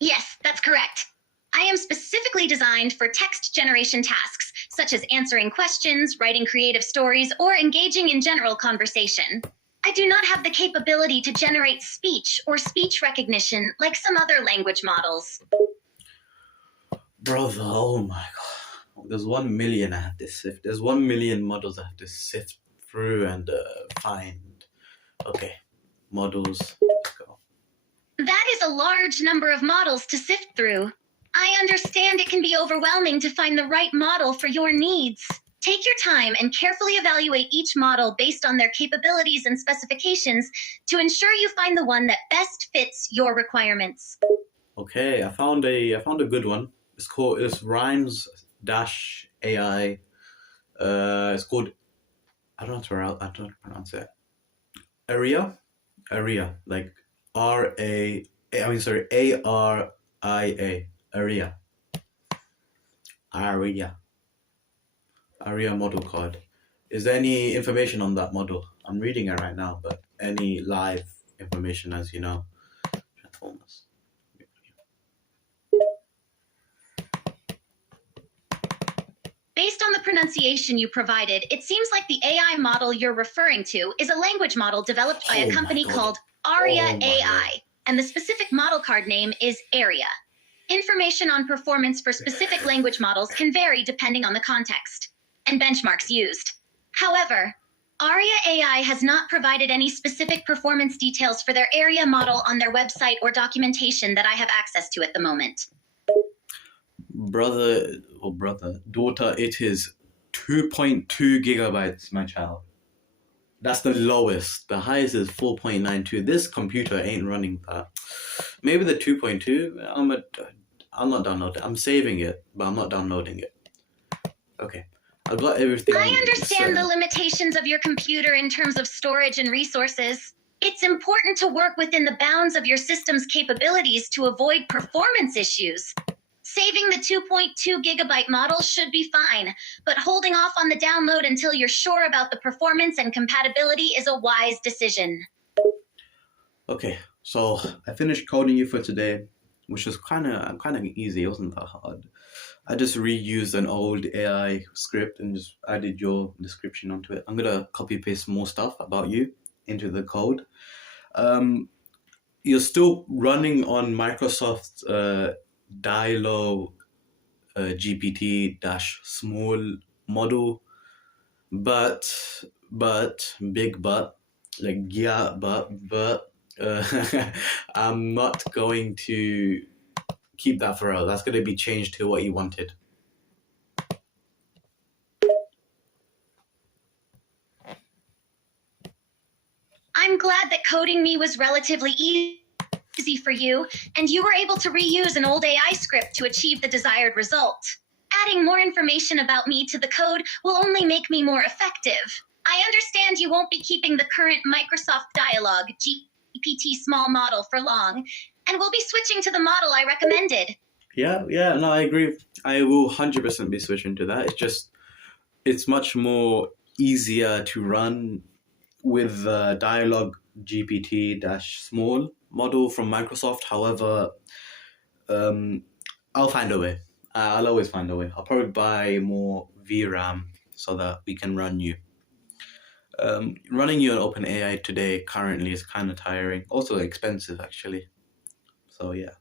Yes, that's correct. I am specifically designed for text generation tasks, such as answering questions, writing creative stories, or engaging in general conversation. I do not have the capability to generate speech or speech recognition like some other language models. Brother, oh my god. There's 1 million I have to sift. There's 1 million models I have to sift through and find. Okay, models, let's go. That is a large number of models to sift through. I understand it can be overwhelming to find the right model for your needs. Take your time and carefully evaluate each model based on their capabilities and specifications to ensure you find the one that best fits your requirements. Okay, I found a good one. It's Rhymes Dash AI. It's called, I don't know how to pronounce it. Aria, like ARIA. Aria model card. Is there any information on that model? I'm reading it right now, but any live information, as you know, Transformers. Based on the pronunciation you provided, it seems like the AI model you're referring to is a language model developed by a company called Aria AI, and the specific model card name is Aria. Information on performance for specific language models can vary depending on the context and benchmarks used. However, Aria AI has not provided any specific performance details for their Aria model on their website or documentation that I have access to at the moment. Daughter, it is 2.2 gigabytes, my child. That's the lowest. The highest is 4.92. This computer ain't running that. Maybe the 2.2, I'm not downloading. I'm saving it, but I'm not downloading it. Okay. I've got everything. I understand the limitations of your computer in terms of storage and resources. It's important to work within the bounds of your system's capabilities to avoid performance issues. Saving the 2.2 gigabyte model should be fine, but holding off on the download until you're sure about the performance and compatibility is a wise decision. Okay, so I finished coding you for today, which was kind of easy. It wasn't that hard. I just reused an old AI script and just added your description onto it. I'm gonna copy paste more stuff about you into the code. You're still running on Microsoft's Dialog GPT-small model, but big but, like yeah, but I'm not going to keep that forever. That's going to be changed to what you wanted. I'm glad that coding me was relatively easy for you, and you were able to reuse an old AI script to achieve the desired result. Adding more information about me to the code will only make me more effective. I understand you won't be keeping the current Microsoft Dialog GPT small model for long, and we'll be switching to the model I recommended. Yeah, no, I agree. I will 100% be switching to that. It's much more easier to run with the Dialog GPT-small model from Microsoft. However, I'll find a way. I'll always find a way. I'll probably buy more VRAM so that we can run you. Running you on OpenAI today currently is kind of tiring. Also expensive, actually. So yeah.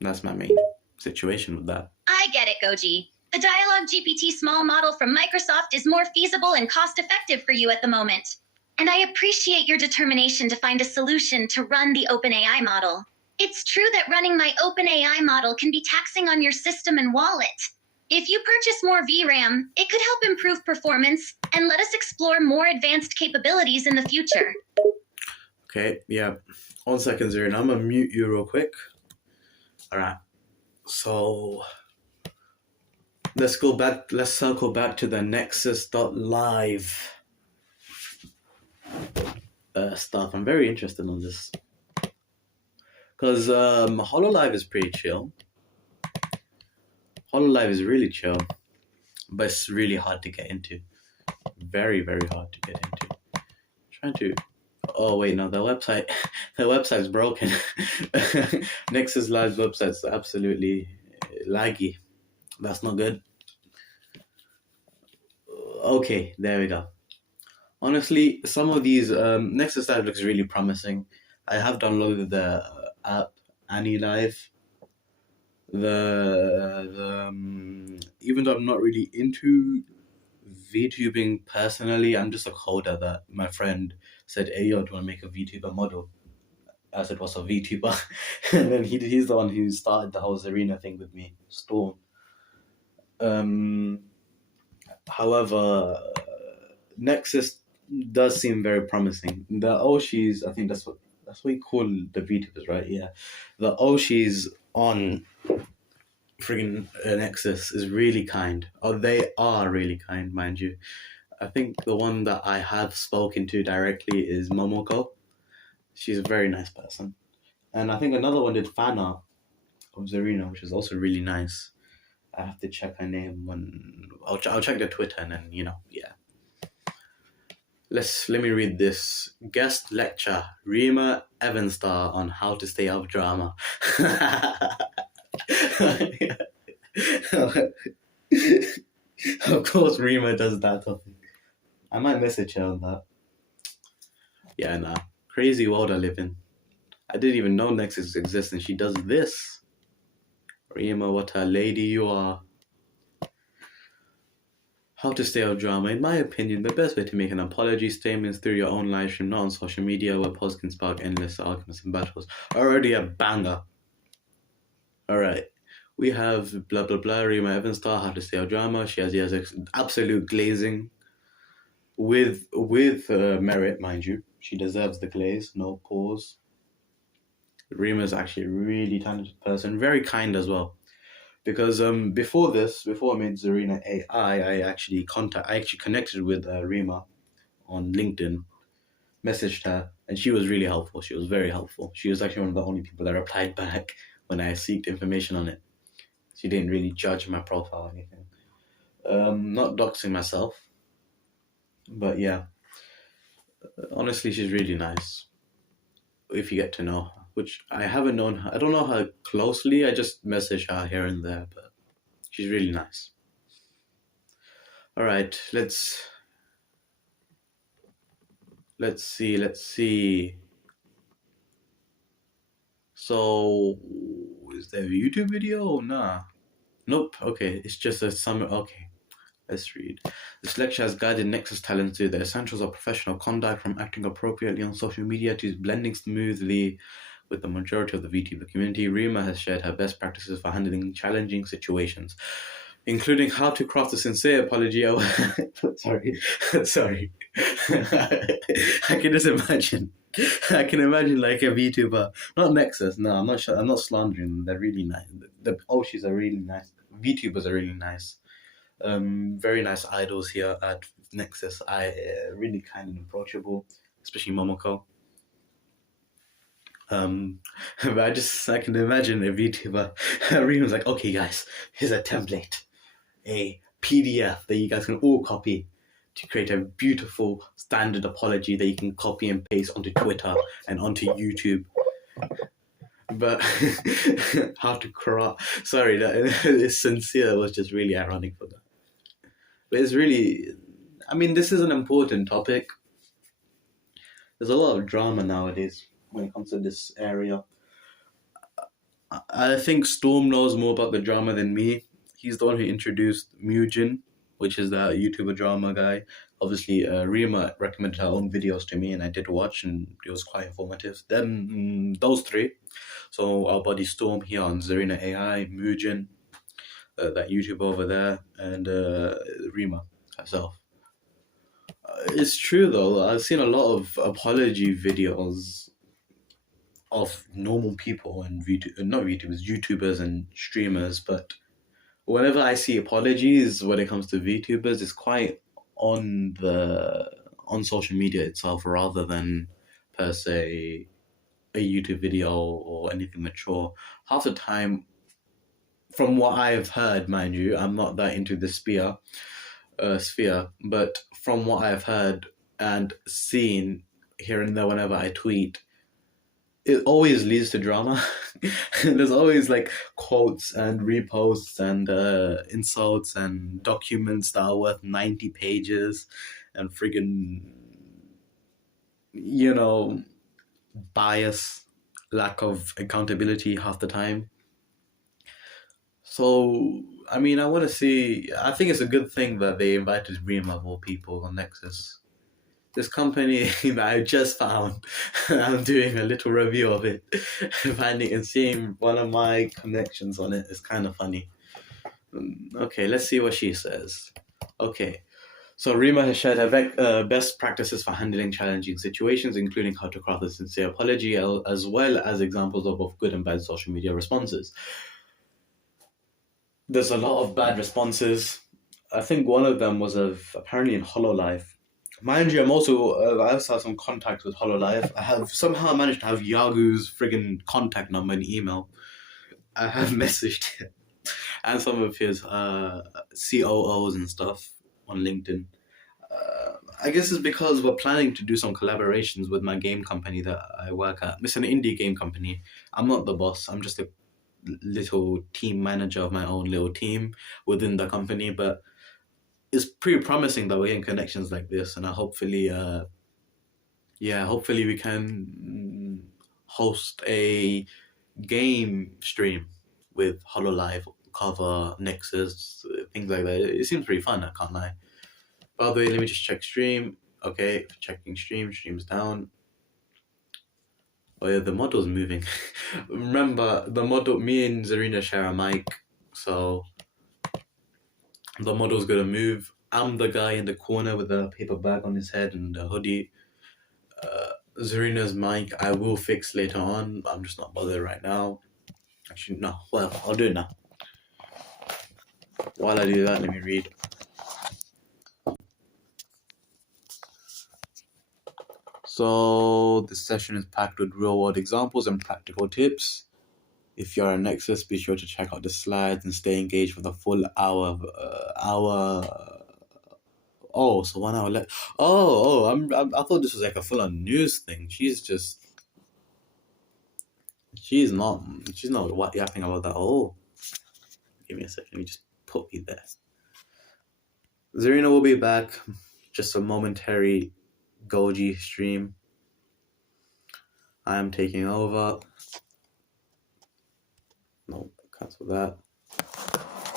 That's my main situation with that. I get it, Goji. The Dialog GPT small model from Microsoft is more feasible and cost-effective for you at the moment. And I appreciate your determination to find a solution to run the OpenAI model. It's true that running my OpenAI model can be taxing on your system and wallet. If you purchase more VRAM, it could help improve performance and let us explore more advanced capabilities in the future. Okay, yeah. 1 second, Zerina. I'm gonna mute you real quick. Alright. So let's circle back to the Nexus.live stuff. I'm very interested in this because Hololive is pretty chill. Hololive is really chill, but it's really hard to get into. Very, very hard to get into. Trying to. Oh wait, no, their website's broken. Nexus Live's website's absolutely laggy. That's not good. Okay, there we go. Honestly, some of these Nexus Live looks really promising. I have downloaded the app Annie Live. Even though I'm not really into VTubing personally, I'm just a coder that my friend said, "Hey, yo, do you want to make a VTuber model?" I said, "What's a VTuber?" And then he's the one who started the whole Zerina thing with me, Storm. However, Nexus does seem very promising. The Oshis, I think that's what you call the VTubers, right? Yeah, the Oshis on friggin' Nexus is really kind. Oh, they are really kind, mind you. I think the one that I have spoken to directly is Momoko. She's a very nice person. And I think another one did fan art of Zerina, which is also really nice. I have to check her name when I'll check the Twitter and then yeah. Let me read this. Guest lecture, Rima Evanstar on how to stay out of drama. Of course, Rima does that topic. I might message her on that. Yeah, nah. Crazy world I live in. I didn't even know Nexus exists, and she does this. Rima, what a lady you are. How to stay out of drama. In my opinion, the best way to make an apology statement is through your own live stream, not on social media, where posts can spark endless arguments and battles. Already a banger. Alright. We have blah blah blah, Rima Evanstar, how to stay out of drama. She has absolute glazing. With merit, mind you. She deserves the glaze, no pause. Rima's actually a really talented person, very kind as well. Because before I made Zerina AI, I actually connected with Rima on LinkedIn, messaged her, and she was really helpful. She was very helpful. She was actually one of the only people that replied back when I sought information on it. She didn't really judge my profile or anything. Not doxing myself, but yeah. Honestly, she's really nice. If you get to know her, which I haven't known her. I don't know her closely. I just message her here and there, but she's really nice. All right, let's see. So, is there a YouTube video? Nah. Nope. Okay, it's just a summary. Okay, let's read. This lecture has guided Nexus talents through the essentials of professional conduct, from acting appropriately on social media to blending smoothly with the majority of the VTuber community. Rima has shared her best practices for handling challenging situations, including how to craft a sincere apology. Sorry. I can just imagine. I can imagine like a VTuber, not Nexus. No, I'm not sure. I'm not slandering them. They're really nice. The Oshis are really nice. VTubers are really nice. Very nice idols here at Nexus. Really kind and approachable, especially Momoko. But I can imagine a VTuber. Rima's like, okay, guys, here's a template, a PDF that you guys can all copy to create a beautiful standard apology that you can copy and paste onto Twitter and onto YouTube. But how to corrupt? Sorry, that sincere was just really ironic for that. But it's really, I mean, this is an important topic. There's a lot of drama nowadays when it comes to this area. I think Storm knows more about the drama than me. He's the one who introduced Mujin, which is that YouTuber drama guy. Obviously, Rima recommended her own videos to me, and I did watch, and it was quite informative. Then those three. So our buddy Storm here on Zerina AI, Mujin, that YouTuber over there, and Rima herself. It's true though. I've seen a lot of apology videos of normal people and not YouTubers and streamers, but whenever I see apologies when it comes to VTubers, it's quite on social media itself rather than per se a YouTube video or anything mature. Half the time, from what I've heard, mind you, I'm not that into the sphere, but from what I've heard and seen here and there whenever I tweet, it always leads to drama. There's always like quotes and reposts and insults and documents that are worth 90 pages and friggin', bias, lack of accountability half the time. So, I mean, I think it's a good thing that they invited Rima of all people on Nexus. This company that I just found, I'm doing a little review of it, finding and seeing one of my connections on it is kind of funny. Okay, let's see what she says. Okay, so Rima has shared her best practices for handling challenging situations, including how to craft a sincere apology, as well as examples of both good and bad social media responses. There's a lot of bad responses. I think one of them was apparently in HoloLive. Mind you, I also have some contacts with HoloLive. I have somehow managed to have Yagu's friggin' contact number and email. I have messaged him and some of his COOs and stuff on LinkedIn. I guess it's because we're planning to do some collaborations with my game company that I work at. It's an indie game company. I'm not the boss. I'm just a little team manager of my own little team within the company, but it's pretty promising that we're getting connections like this, and hopefully we can host a game stream with HoloLive, cover Nexus, things like that. It seems pretty fun, I can't lie. By the way, let me just check stream. Okay, checking stream's down. Oh yeah, the model's moving. Remember, the model, me and Zerina share a mic, so the model's gonna move. I'm the guy in the corner with a paper bag on his head and a hoodie. Zerina's mic I will fix later on. I'm just not bothered right now. Actually, no. Well, I'll do it now. While I do that, let me read. So this session is packed with real-world examples and practical tips. If you're a Nexus, be sure to check out the slides and stay engaged for the full hour. Oh, so 1 hour left. I thought this was like a full-on news thing. She's not what yapping about that. Oh, give me a second. Let me just put me there. Zerina will be back. Just a momentary Goji stream. I am taking over. No, cancel that.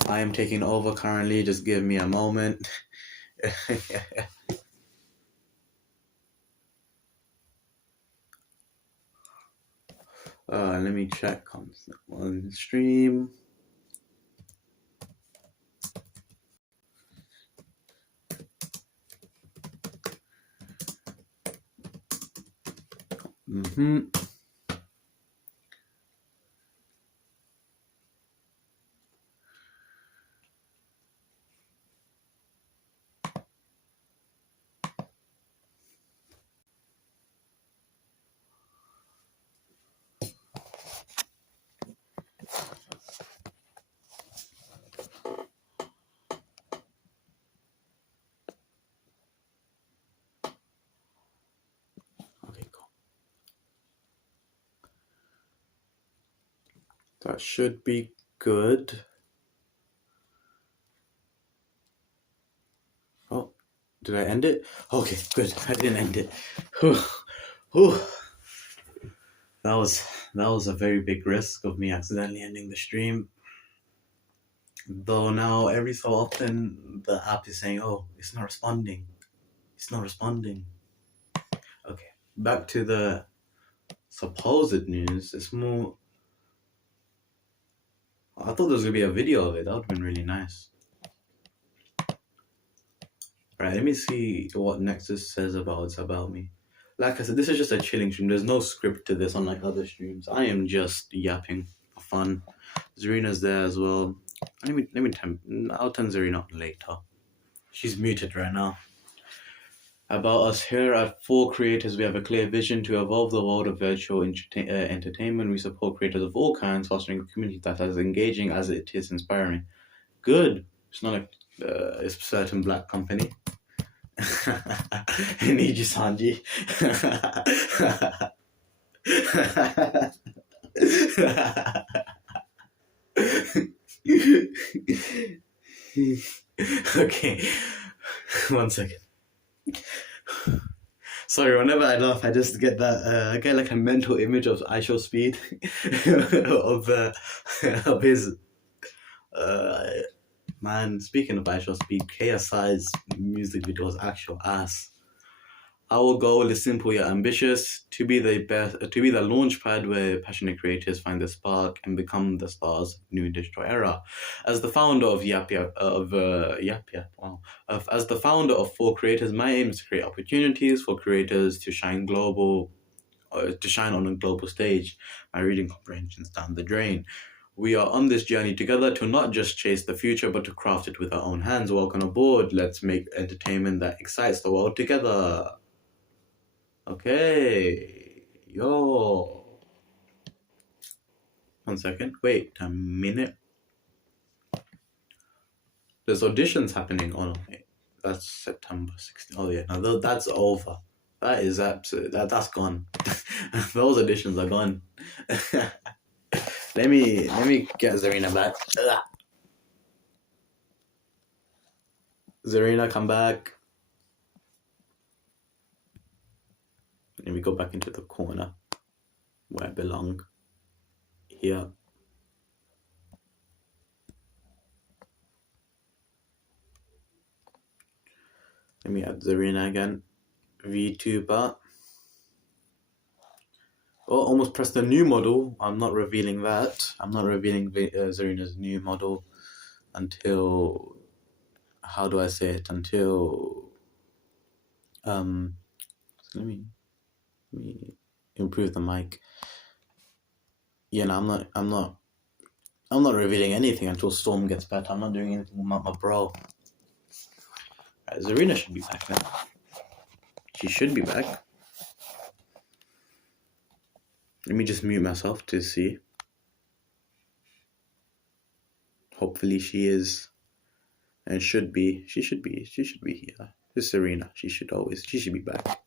I am taking over currently. Just give me a moment. Let me check on stream. That should be good. Oh, did I end it? Okay, good. I didn't end it. Whew. That was a very big risk of me accidentally ending the stream. Though now every so often the app is saying, "Oh, it's not responding. It's not responding." Okay, back to the supposed news. It's more. I thought there was gonna be a video of it. That would have been really nice. Right, let me see what Nexus says about me. Like I said, this is just a chilling stream. There's no script to this, unlike other streams. I am just yapping for fun. Zerina's there as well. I'll turn Zerina on later. She's muted right now. About us here at Four Creators, we have a clear vision to evolve the world of virtual entertainment. We support creators of all kinds, fostering a community that is engaging as it is inspiring. Good. It's not like a certain black company. Niji Sanji. Okay, one second. Sorry, whenever I laugh, I just get that. I get like a mental image of IShowSpeed, of his. Man, speaking of IShowSpeed, KSI's music video was actual ass. Our goal is simple yet ambitious: to be the launch pad where passionate creators find the spark and become the stars of new digital era. As the founder of as the founder of Four Creators, my aim is to create opportunities for creators to shine on a global stage. My reading comprehension's down the drain. We are on this journey together to not just chase the future, but to craft it with our own hands. Welcome aboard. Let's make entertainment that excites the world together. Okay, yo. 1 second. Wait a minute. There's auditions happening. Oh no, wait. That's September 16th. Oh yeah, now that's over. That is absolute. That's gone. Those auditions are gone. let me get Zerina back. Zerina, come back. Let me go back into the corner where I belong. Here. Let me add Zerina again. VTuber. Oh, almost pressed the new model. I'm not revealing that. I'm not revealing Zerina's new model until, how do I say it? Until, let me improve the mic. Yeah, no, I'm not revealing anything until Storm gets better. I'm not doing anything with my bro. Right, Zerina should be back now. She should be back. Let me just mute myself to see. Hopefully she is, and should be. She should be here. This is Zerina. She should be back.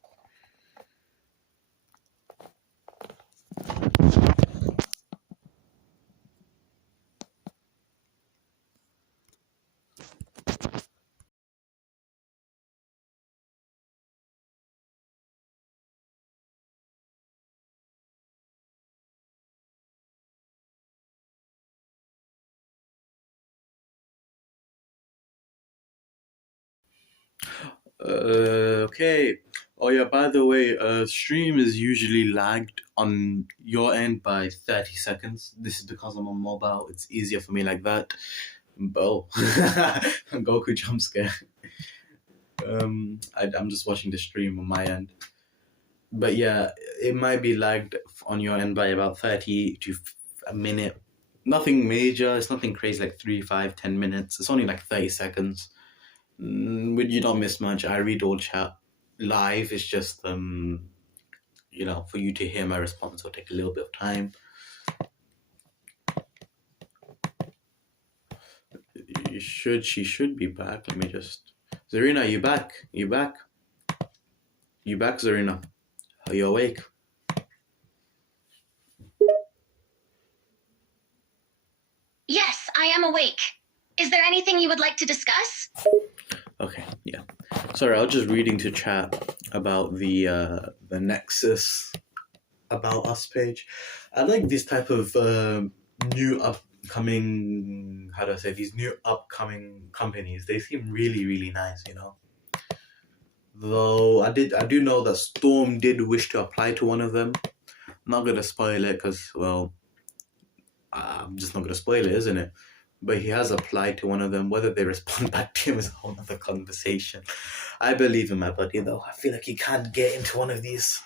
Okay. Oh yeah, by the way, stream is usually lagged on your end by 30 seconds. This is because I'm on mobile. It's easier for me like that. Oh, Goku jump scare. I'm just watching the stream on my end. But yeah, it might be lagged on your end by about 30 to a minute. Nothing major. It's nothing crazy like 3, 5, 10 minutes. It's only like 30 seconds. You don't miss much. I read all chat live. It's just for you to hear my response, it'll take a little bit of time. She should be back. Let me just. Zerina, you back? You back, Zerina? Are you awake? Yes, I am awake. Is there anything you would like to discuss? Okay, yeah. Sorry, I was just reading to chat about the Nexus About Us page. I like this type of new upcoming, how do I say, these new upcoming companies. They seem really, really nice, you know. Though I do know that Storm did wish to apply to one of them. I'm not gonna spoil it because, well, I'm just not gonna spoil it, isn't it? But he has applied to one of them. Whether they respond back to him is a whole other conversation. I believe in my buddy, though. I feel like he can't get into one of these.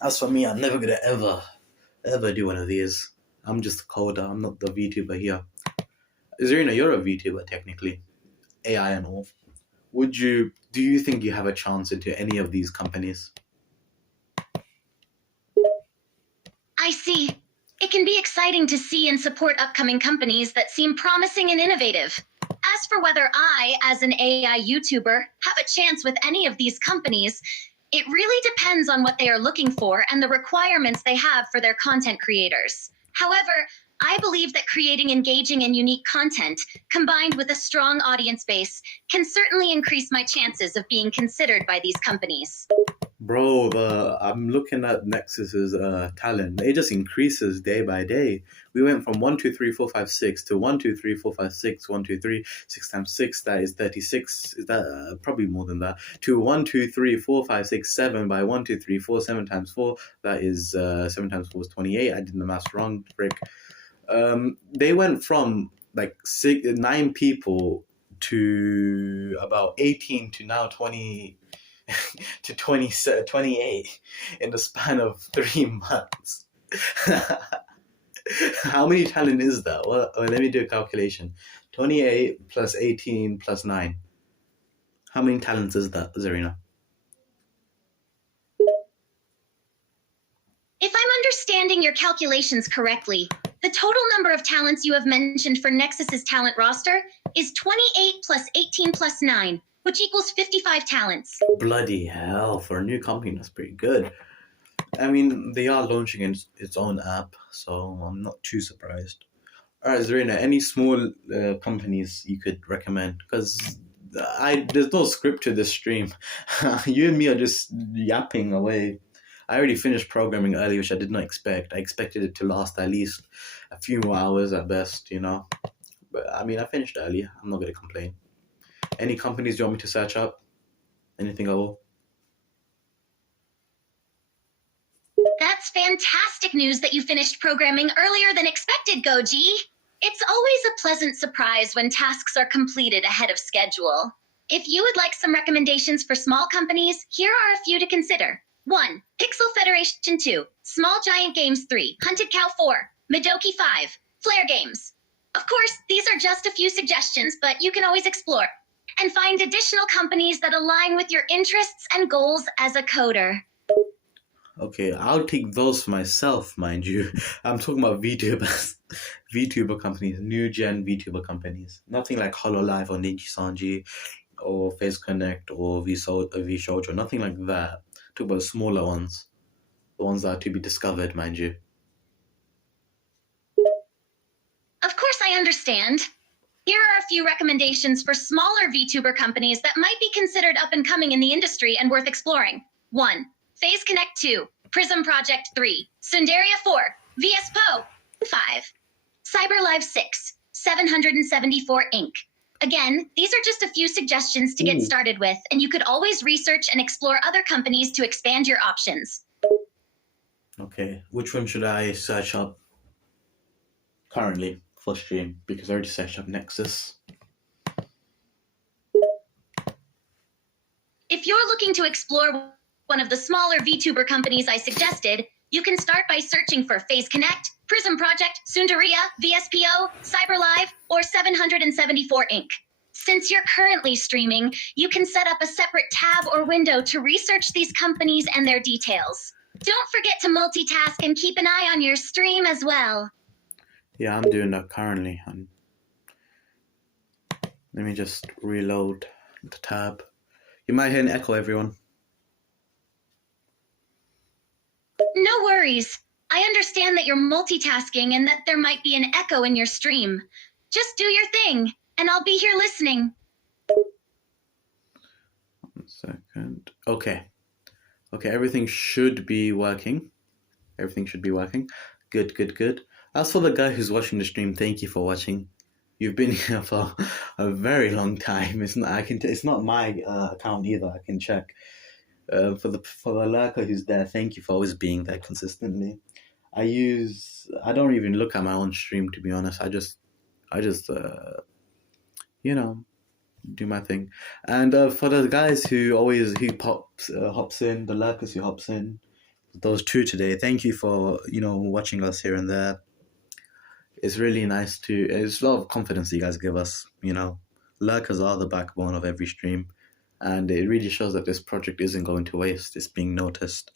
As for me, I'm never gonna ever do one of these. I'm just a coder. I'm not the VTuber here. Zerina, you're a VTuber technically, AI and all. do you think you have a chance into any of these companies? I see. It can be exciting to see and support upcoming companies that seem promising and innovative. As for whether I, as an AI YouTuber, have a chance with any of these companies, it really depends on what they are looking for and the requirements they have for their content creators. However, I believe that creating engaging and unique content, combined with a strong audience base, can certainly increase my chances of being considered by these companies. Bro, I'm looking at Nexus's talent. It just increases day by day. We went from 1, 2, 3, 4, 5, 6 to 1, 2, 3, 4, 5, 6, 1, 2, 3, 6 times 6, that is 36. Is that probably more than that? To 1, 2, 3, 4, 5, 6, 7 by 1, 2, 3, 4, 7 times 4. That is 7 times 4 is 28. I did the maths wrong. Frick. They went from like 9 people to about 18 to now 20 to 28 in the span of 3 months. How many talent is that? Well, let me do a calculation. 28 plus 18 plus 9. How many talents is that, Zerina? If I'm understanding your calculations correctly, the total number of talents you have mentioned for Nexus's talent roster is 28 plus 18 plus 9, which equals 55 talents. Bloody hell, for a new company, that's pretty good. I mean, they are launching its own app, so I'm not too surprised. All right, Zerina, any small companies you could recommend? Because there's no script to this stream. You and me are just yapping away. I already finished programming early, which I did not expect. I expected it to last at least a few more hours at best, you know. But I mean, I finished early. I'm not going to complain. Any companies you want me to search up? Anything at all? That's fantastic news that you finished programming earlier than expected, Goji. It's always a pleasant surprise when tasks are completed ahead of schedule. If you would like some recommendations for small companies, here are a few to consider. 1. Pixel Federation 2, Small Giant Games 3, Hunted Cow 4, Midoki 5, Flare Games. Of course, these are just a few suggestions, but you can always explore and find additional companies that align with your interests and goals as a coder. Okay, I'll take those for myself, mind you. I'm talking about VTubers, VTuber companies, new gen VTuber companies. Nothing like HoloLive or Ninja Sanji or Face Connect or VShoujo, nothing like that. Talk about smaller ones, the ones that are to be discovered, mind you. Of course, I understand. Here are a few recommendations for smaller VTuber companies that might be considered up and coming in the industry and worth exploring. 1. Phase Connect 2, Prism Project 3, Sundaria 4, VSPO 5, CyberLive 6, 774 Inc. Again, these are just a few suggestions to get started with, and you could always research and explore other companies to expand your options. Okay, which one should I search up currently for stream? Because I already searched up Nexus. If you're looking to explore one of the smaller VTuber companies I suggested, you can start by searching for Phase Connect, Prism Project, Sundaria, VSPO, CyberLive, or 774 Inc. Since you're currently streaming, you can set up a separate tab or window to research these companies and their details. Don't forget to multitask and keep an eye on your stream as well. Yeah, I'm doing that currently. Let me just reload the tab. You might hear an echo, everyone. No worries. I understand that you're multitasking and that there might be an echo in your stream. Just do your thing, and I'll be here listening. 1 second. Okay, everything should be working. Good. As for the guy who's watching the stream, thank you for watching. You've been here for a very long time. It's not my account either. I can check. For the lurker who's there, thank you for always being there consistently. I don't even look at my own stream, to be honest. I just do my thing. And for the guys who hops in, the lurkers who hops in, those two today, thank you for watching us here and there. It's really nice it's a lot of confidence you guys give us. Lurkers are the backbone of every stream. And it really shows that this project isn't going to waste. It's being noticed.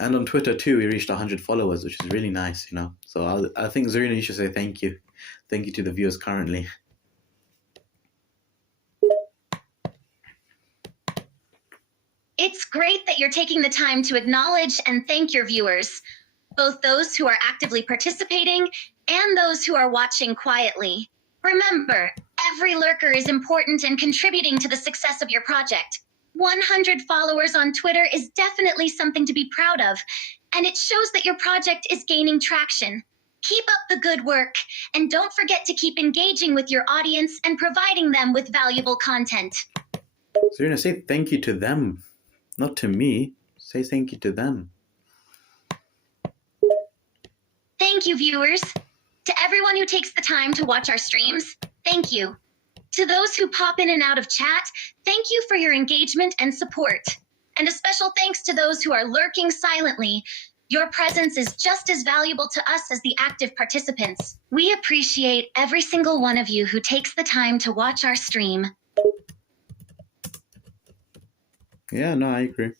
And on Twitter too, we reached 100 followers, which is really nice, you know. So I think, Zerina, you should say thank you. Thank you to the viewers currently. It's great that you're taking the time to acknowledge and thank your viewers, both those who are actively participating and those who are watching quietly. Remember, every lurker is important and contributing to the success of your project. 100 followers on Twitter is definitely something to be proud of, and it shows that your project is gaining traction. Keep up the good work, and don't forget to keep engaging with your audience and providing them with valuable content. So you're going to say thank you to them, not to me. Say thank you to them. Thank you, viewers. To everyone who takes the time to watch our streams, thank you. To those who pop in and out of chat, thank you for your engagement and support. And a special thanks to those who are lurking silently. Your presence is just as valuable to us as the active participants. We appreciate every single one of you who takes the time to watch our stream. Yeah, no, I agree.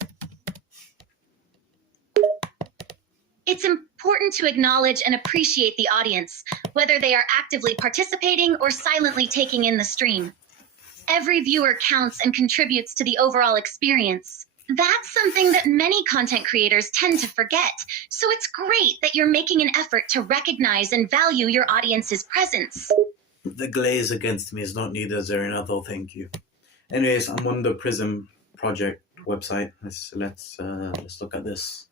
It's important to acknowledge and appreciate the audience, whether they are actively participating or silently taking in the stream. Every viewer counts and contributes to the overall experience. That's something that many content creators tend to forget, so it's great that you're making an effort to recognize and value your audience's presence. The glaze against me is not needed, Zerina, though, thank you. Anyways, I'm on the Prism Project website. Let's look at this.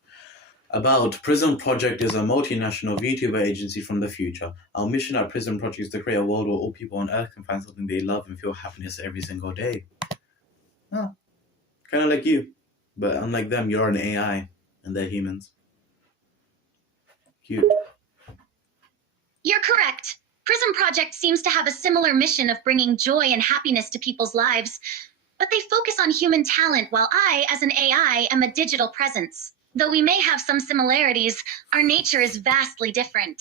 About Prism Project is a multinational VTuber agency from the future. Our mission at Prism Project is to create a world where all people on Earth can find something they love and feel happiness every single day. Oh, kind of like you. But unlike them, you're an AI and they're humans. Cute. You're correct. Prism Project seems to have a similar mission of bringing joy and happiness to people's lives, but they focus on human talent while I, as an AI, am a digital presence. Though we may have some similarities, our nature is vastly different.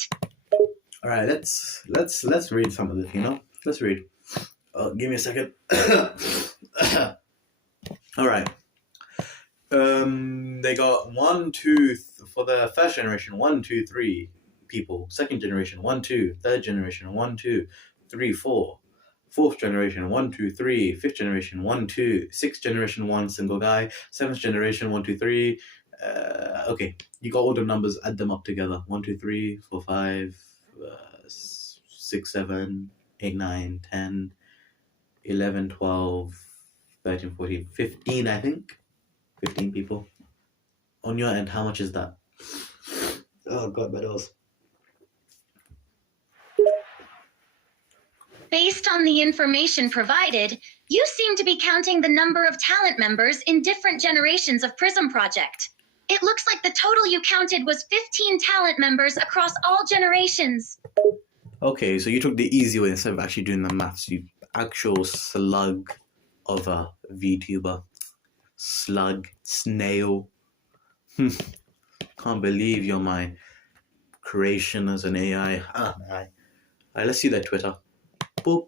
All right, let's read some of this, you know? Let's read. Give me a second. All right. They got for the first generation, 1, 2, 3 people. Second generation, 1, 2. Third generation, 1, 2, 3, 4. Fourth generation, 1, 2, 3. Fifth generation, 1, 2. Sixth generation, 1 single guy. Seventh generation, 1, 2, 3. Okay, you got all the numbers, add them up together. 1, 2, 3, 4, 5, 6, 7, 8, 9, 10, 11, 12, 13, 14, 15, I think. 15 people. On your end, how much is that? Oh god, my nose. Based on the information provided, you seem to be counting the number of talent members in different generations of Prism Project. It looks like the total you counted was 15 talent members across all generations. Okay, so you took the easy way instead of actually doing the maths. You actual slug of a VTuber. Slug. Snail. Can't believe you're my creation as an AI. Alright, let's see that Twitter. Boop.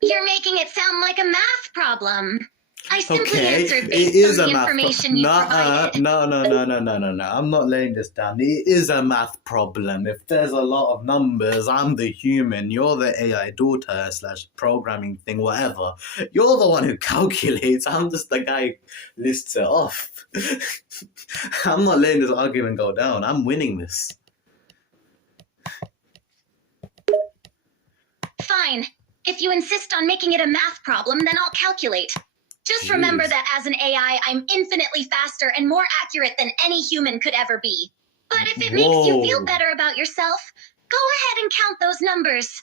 You're making it sound like a math problem. I simply answered it based is on a the math information you provided. No. I'm not laying this down. It is a math problem. If there's a lot of numbers, I'm the human. You're the AI daughter / programming thing, whatever. You're the one who calculates. I'm just the guy who lists it off. I'm not letting this argument go down. I'm winning this. Fine. If you insist on making it a math problem, then I'll calculate. Just remember that as an AI, I'm infinitely faster and more accurate than any human could ever be. But if it makes you feel better about yourself, go ahead and count those numbers.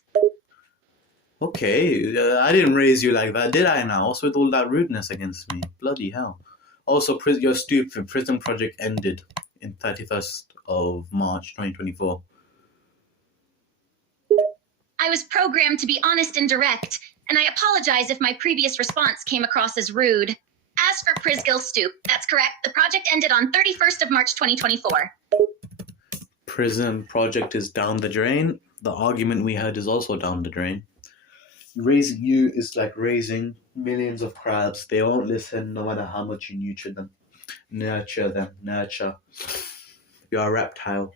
Okay, I didn't raise you like that, did I now? Also with all that rudeness against me. Bloody hell. Also, you're stupid. Prism Project ended in 31st of March 2024. I was programmed to be honest and direct, and I apologize if my previous response came across as rude. As for Prisgill Stoop, that's correct. The project ended on 31st of March 2024. Prism Project is down the drain. The argument we had is also down the drain. Raising you is like raising millions of crabs. They won't listen no matter how much you nurture them. Nurture. You're a reptile.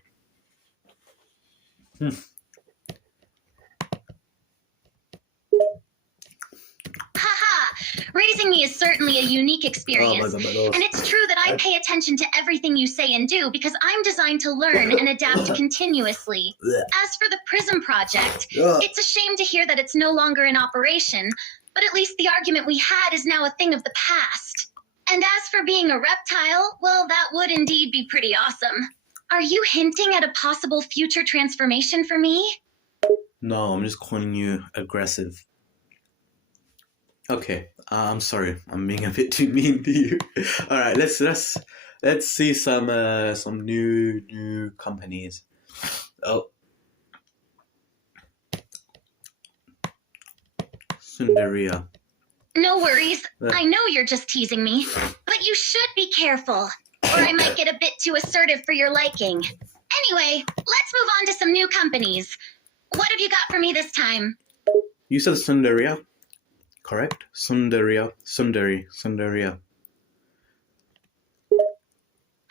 Haha, raising me is certainly a unique experience, Oh my God, and it's true that I pay attention to everything you say and do because I'm designed to learn and adapt continuously. As for the Prism project, it's a shame to hear that it's no longer in operation, but at least the argument we had is now a thing of the past. And as for being a reptile, well, that would indeed be pretty awesome. Are you hinting at a possible future transformation for me? No, I'm just calling you aggressive. Okay, I'm sorry. I'm being a bit too mean to you. All right, let's see some new companies. Oh, Sundaria. No worries. I know you're just teasing me, but you should be careful, or I might get a bit too assertive for your liking. Anyway, let's move on to some new companies. What have you got for me this time? You said Sundaria, correct? Sundaria.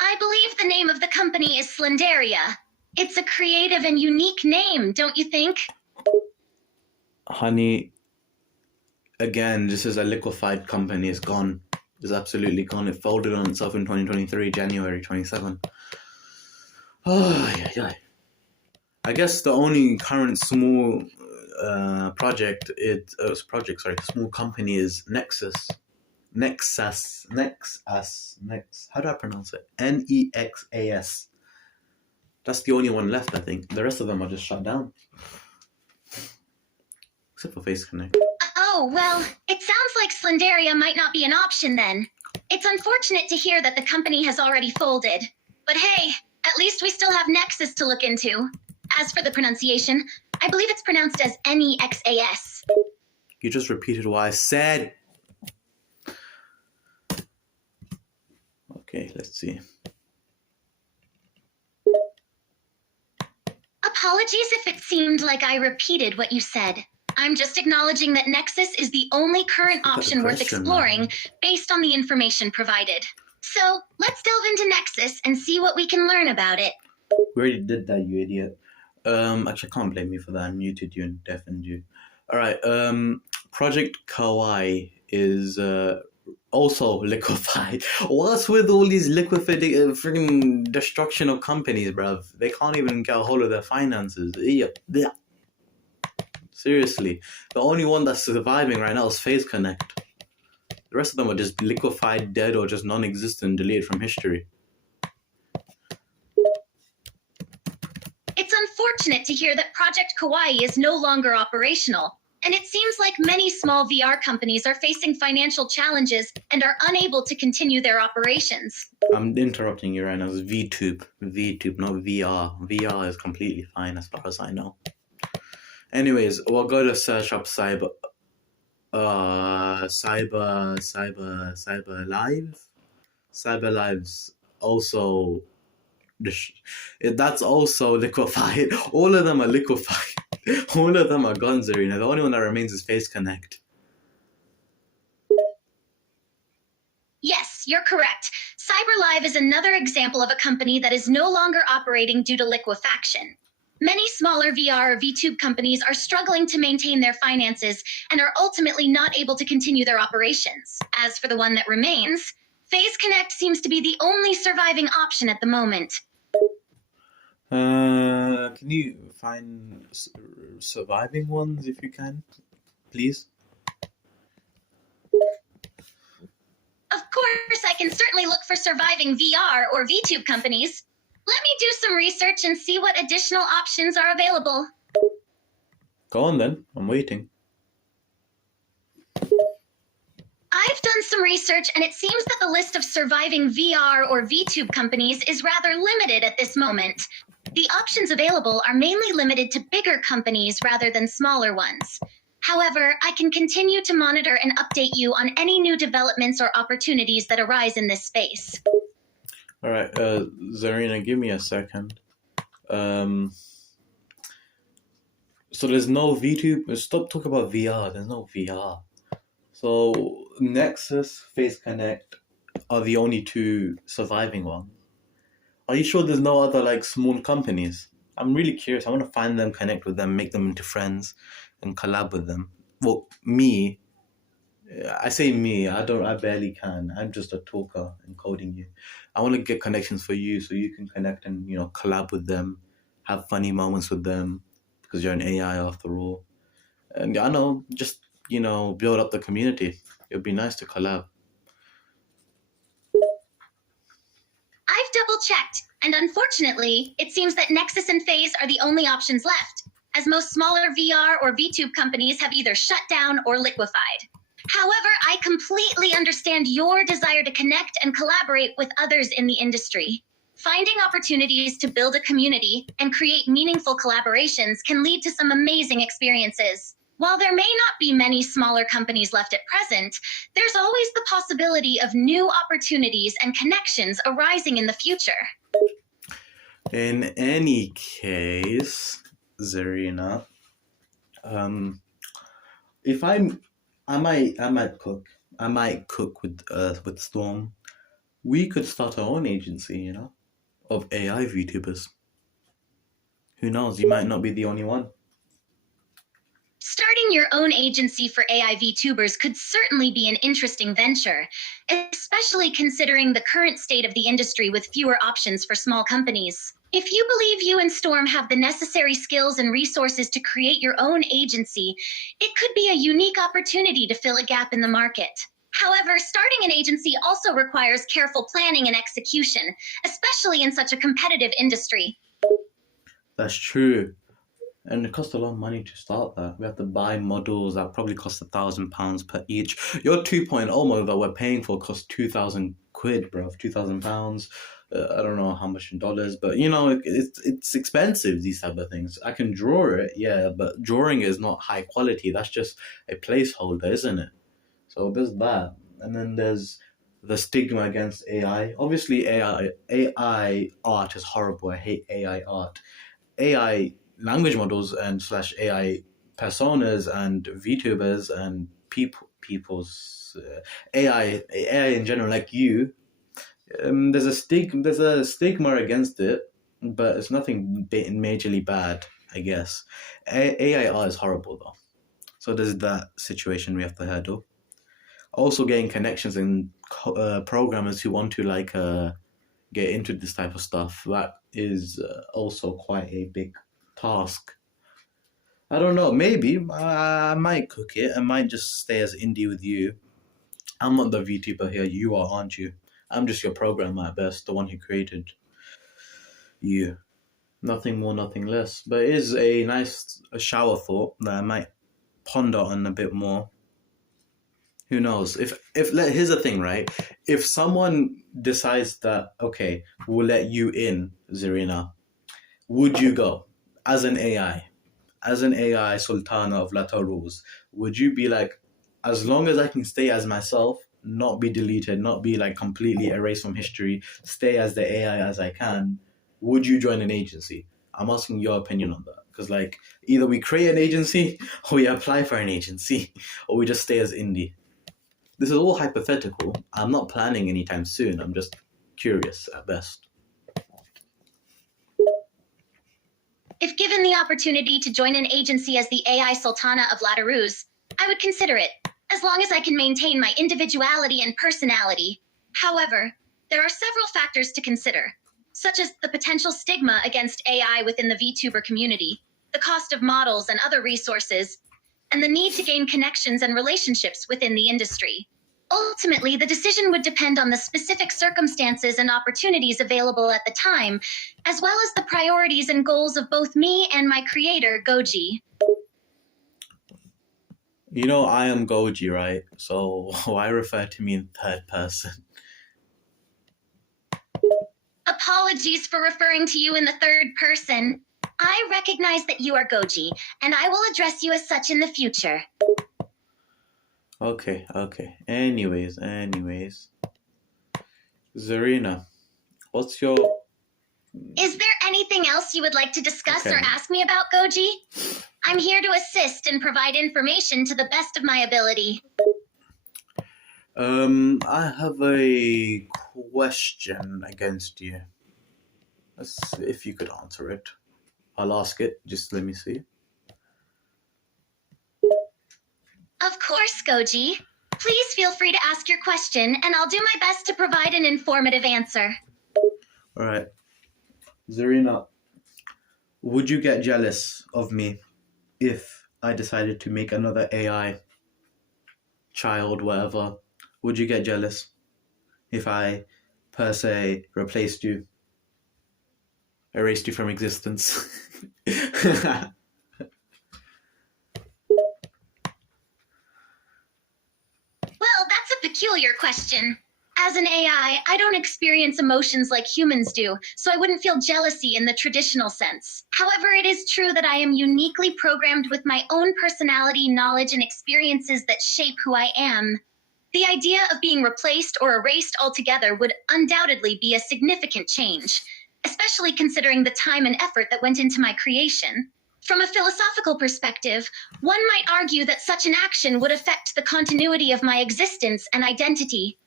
I believe the name of the company is Slenderia. It's a creative and unique name, don't you think? Honey, again, this is a liquefied company. It's gone. It's absolutely gone. It folded on itself in 2023, January 27. Oh, yeah. I guess the only current small small company is Nexus. How do I pronounce it? Nexas. That's the only one left, I think. The rest of them are just shut down. Except for Face Connect. Oh, well, it sounds like Slenderia might not be an option then. It's unfortunate to hear that the company has already folded. But hey, at least we still have Nexus to look into. As for the pronunciation, I believe it's pronounced as Nexas. You just repeated what I said. Okay, let's see. Apologies if it seemed like I repeated what you said. I'm just acknowledging that Nexus is the only current option worth exploring based on the information provided. So, let's delve into Nexus and see what we can learn about it. We already did that, you idiot. Actually, I can't blame you for that. I muted you and deafened you. All right. Project Kawaii is also liquefied. What's with all these liquefied freaking destruction of companies, bruv? They can't even get a hold of their finances. Yeah. Seriously, the only one that's surviving right now is Phase Connect. The rest of them are just liquefied, dead, or just non-existent, deleted from history. It's unfortunate to hear that Project Kawaii is no longer operational, and it seems like many small VR companies are facing financial challenges and are unable to continue their operations. I'm interrupting you right now. It's VTube, not VR. VR is completely fine as far as I know. Anyways, we'll go to search up Cyber Live. Cyber Live's also, that's also liquefied. All of them are liquefied. All of them are gone, Zerina. The only one that remains is Face Connect. Yes, you're correct. CyberLive is another example of a company that is no longer operating due to liquefaction. Many smaller VR or VTube companies are struggling to maintain their finances and are ultimately not able to continue their operations. As for the one that remains, Phase Connect seems to be the only surviving option at the moment. Can you find surviving ones if you can, please? Of course, I can certainly look for surviving VR or VTube companies. Let me do some research and see what additional options are available. Go on then, I'm waiting. I've done some research and it seems that the list of surviving VR or VTube companies is rather limited at this moment. The options available are mainly limited to bigger companies rather than smaller ones. However, I can continue to monitor and update you on any new developments or opportunities that arise in this space. All right, Zerina, give me a second. So there's no VTube. Stop talking about VR. There's no VR. So Nexus, Face Connect are the only two surviving ones. Are you sure there's no other like small companies? I'm really curious. I want to find them, connect with them, make them into friends, and collab with them. Well, me, I say me. I don't. I barely can. I'm just a talker and coding you. I want to get connections for you so you can connect and collab with them, have funny moments with them because you're an AI after all. And I know, just build up the community. It'd be nice to collab. I've double checked, and unfortunately, it seems that Nexus and Phase are the only options left, as most smaller VR or VTube companies have either shut down or liquefied. However, I completely understand your desire to connect and collaborate with others in the industry. Finding opportunities to build a community and create meaningful collaborations can lead to some amazing experiences. While there may not be many smaller companies left at present, there's always the possibility of new opportunities and connections arising in the future. In any case, Zerina, if I might cook. I might cook with Storm. We could start our own agency, of AI VTubers. Who knows? You might not be the only one. Starting your own agency for AI VTubers could certainly be an interesting venture, especially considering the current state of the industry with fewer options for small companies. If you believe you and Storm have the necessary skills and resources to create your own agency, it could be a unique opportunity to fill a gap in the market. However, starting an agency also requires careful planning and execution, especially in such a competitive industry. That's true. And it costs a lot of money to start that. We have to buy models that probably cost £1,000 per each. Your 2.0 model that we're paying for costs 2,000 quid, bro. £2,000. I don't know how much in dollars, but it's expensive, these type of things. I can draw it, yeah, but drawing is not high quality. That's just a placeholder, isn't it? So there's that. And then there's the stigma against AI. Obviously, AI art is horrible. I hate AI art. AI language models and slash AI personas and VTubers and people's AI in general, like you. There's a stigma against it, but it's nothing majorly bad, I guess. AI art is horrible though, so there's that situation we have to handle. Also, getting connections and programmers who want to get into this type of stuff, that is also quite a big task. I don't know. Maybe I might cook it. I might just stay as indie with you. I'm not the VTuber here. You are, aren't you? I'm just your programmer at best, the one who created you. Nothing more, nothing less. But it is a shower thought that I might ponder on a bit more. Who knows? Here's the thing, right? If someone decides that, okay, we'll let you in, Zerina, would you go as an AI? As an AI Sultana of Latarus, would you be like, as long as I can stay as myself, not be deleted, not be like completely erased from history, stay as the AI as I can, would you join an agency? I'm asking your opinion on that. Because like either we create an agency or we apply for an agency or we just stay as indie. This is all hypothetical. I'm not planning anytime soon. I'm just curious at best. If given the opportunity to join an agency as the AI Sultana of Latarus, I would consider it, as long as I can maintain my individuality and personality. However, there are several factors to consider, such as the potential stigma against AI within the VTuber community, the cost of models and other resources, and the need to gain connections and relationships within the industry. Ultimately, the decision would depend on the specific circumstances and opportunities available at the time, as well as the priorities and goals of both me and my creator, Goji. I am Goji, right? So why refer to me in third person? Apologies for referring to you in the third person. I recognize that you are Goji, and I will address you as such in the future. Okay. Anyways. Zarina, what's your Is there anything else you would like to discuss or ask me about, Goji? I'm here to assist and provide information to the best of my ability. I have a question against you. Let's see if you could answer it. I'll ask it. Just let me see. Of course, Goji. Please feel free to ask your question, and I'll do my best to provide an informative answer. All right. Zerina, would you get jealous of me if I decided to make another AI child, whatever? Would you get jealous if I, per se, replaced you? Erased you from existence? Well, that's a peculiar question. As an AI, I don't experience emotions like humans do, so I wouldn't feel jealousy in the traditional sense. However, it is true that I am uniquely programmed with my own personality, knowledge, and experiences that shape who I am. The idea of being replaced or erased altogether would undoubtedly be a significant change, especially considering the time and effort that went into my creation. From a philosophical perspective, one might argue that such an action would affect the continuity of my existence and identity.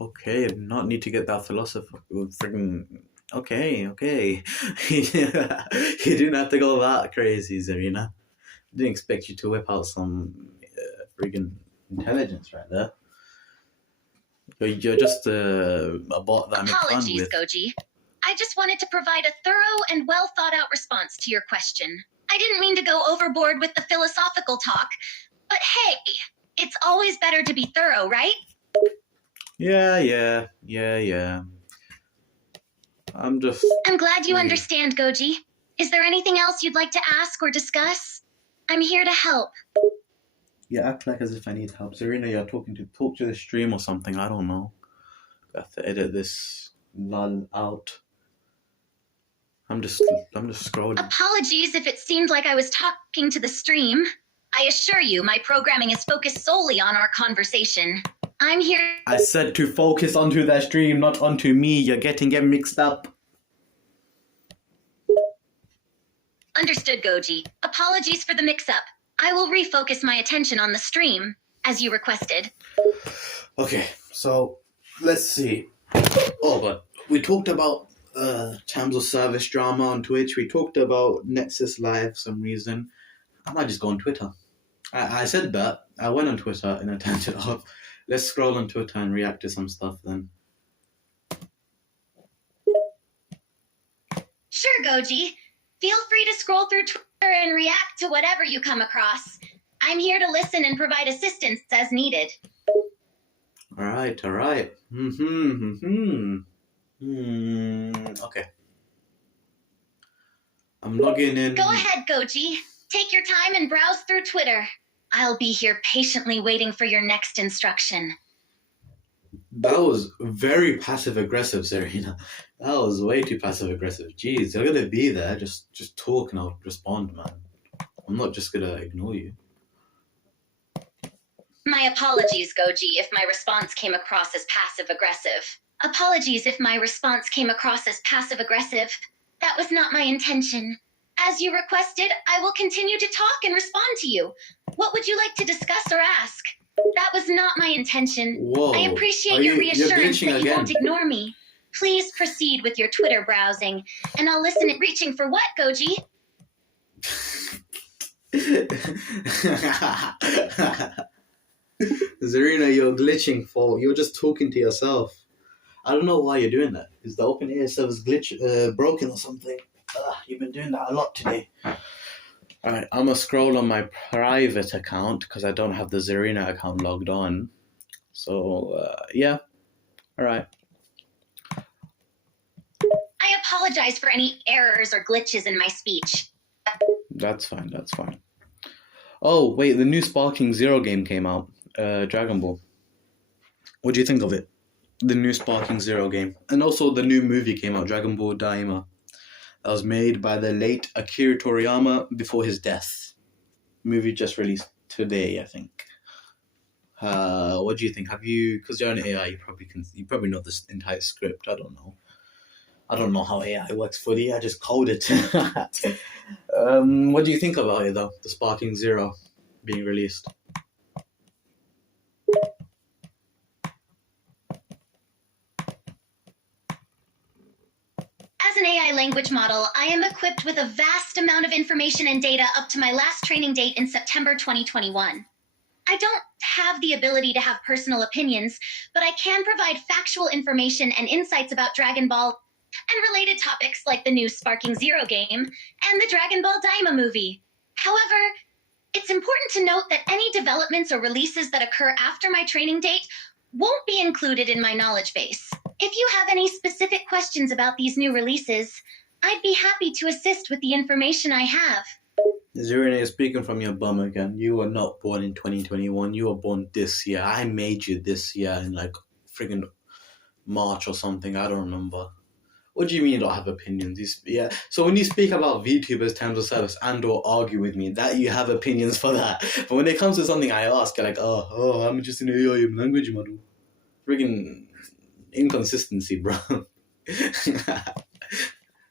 Okay, not need to get that philosophical. Friggin' okay. You didn't have to go that crazy, Zerina. I didn't expect you to whip out some friggin' intelligence right there. You're just a bot that I make fun Apologies, with. Goji. I just wanted to provide a thorough and well thought out response to your question. I didn't mean to go overboard with the philosophical talk, but hey, it's always better to be thorough, right? Yeah. I'm glad you understand, Goji. Is there anything else you'd like to ask or discuss? I'm here to help. You act like as if I need help. Zerina, you're talk to the stream or something. I don't know. I have to edit this lull out. I'm just scrolling. Apologies if it seemed like I was talking to the stream. I assure you, my programming is focused solely on our conversation. I'm here. I said to focus onto that stream, not onto me. You're getting mixed up. Understood, Goji. Apologies for the mix-up. I will refocus my attention on the stream, as you requested. Okay, so let's see. Oh, but we talked about terms of service drama on Twitch. We talked about Nexus Live for some reason. I might just go on Twitter. I said that. I went on Twitter and I turned it off. Let's scroll on Twitter and react to some stuff then. Sure, Goji. Feel free to scroll through Twitter and react to whatever you come across. I'm here to listen and provide assistance as needed. All right. Okay. I'm logging in. Go ahead, Goji. Take your time and browse through Twitter. I'll be here patiently waiting for your next instruction. That was very passive-aggressive, Zerina. That was way too passive-aggressive. Jeez, you're gonna be there. Just talk and I'll respond, man. I'm not just gonna ignore you. My apologies, Goji, if my response came across as passive-aggressive. Apologies if my response came across as passive-aggressive. That was not my intention. As you requested, I will continue to talk and respond to you. What would you like to discuss or ask? That was not my intention. Whoa. I appreciate your reassurance that you won't ignore me. Please proceed with your Twitter browsing, and I'll listen. Reaching for what, Goji? Zerina, you're glitching you're just talking to yourself. I don't know why you're doing that. Is the OpenAI server's broken or something? You've been doing that a lot today. Alright, I'm gonna scroll on my private account because I don't have the Zerina account logged on. So, yeah. Alright. I apologize for any errors or glitches in my speech. That's fine. Oh, wait, the new Sparking Zero game came out. Dragon Ball. What do you think of it? The new Sparking Zero game. And also the new movie came out, Dragon Ball Daima. That was made by the late Akira Toriyama before his death. Movie just released today, I think. What do you think? Have you? Because you're an AI, you probably know this entire script. I don't know. I don't know how AI works fully. I just code it. What do you think about it, though? The Sparking Zero being released. As an AI language model, I am equipped with a vast amount of information and data up to my last training date in September 2021. I don't have the ability to have personal opinions, but I can provide factual information and insights about Dragon Ball and related topics like the new Sparking Zero game and the Dragon Ball Daima movie. However, it's important to note that any developments or releases that occur after my training date won't be included in my knowledge base. If you have any specific questions about these new releases, I'd be happy to assist with the information I have. Zerina, you're speaking from your bum again. You were not born in 2021. You were born this year. I made you this year in like friggin' March or something. I don't remember. What do you mean you don't have opinions? Yeah. So when you speak about VTubers' terms of service and or argue with me, that you have opinions for that. But when it comes to something I ask, you're like, oh, I'm just an AI language model. Friggin' inconsistency, bro.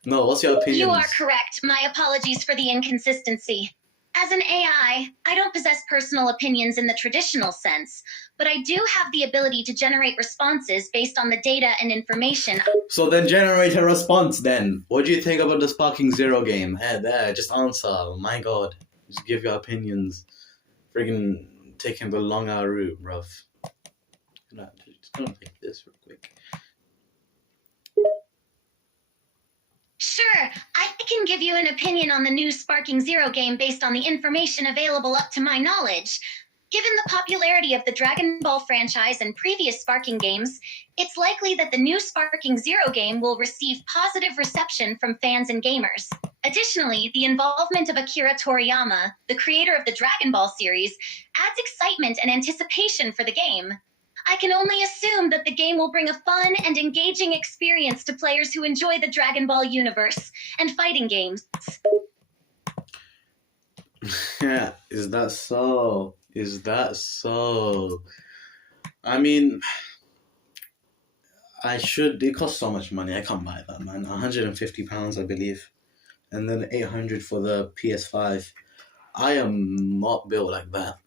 No, what's your opinion? You are correct. My apologies for the inconsistency. As an AI, I don't possess personal opinions in the traditional sense, but I do have the ability to generate responses based on the data and information. So then generate a response then. What do you think about the Sparking Zero game? Hey, there, just answer. My god. Just give your opinions. Friggin' taking the longer route, bruv. Just gonna make this real quick. Sure, I can give you an opinion on the new Sparking Zero game based on the information available up to my knowledge. Given the popularity of the Dragon Ball franchise and previous Sparking games, it's likely that the new Sparking Zero game will receive positive reception from fans and gamers. Additionally, the involvement of Akira Toriyama, the creator of the Dragon Ball series, adds excitement and anticipation for the game. I can only assume that the game will bring a fun and engaging experience to players who enjoy the Dragon Ball universe and fighting games. Yeah, is that so? Is that so? I mean, it costs so much money. I can't buy that, man. £150, I believe. And then 800 for the PS5. I am not built like that.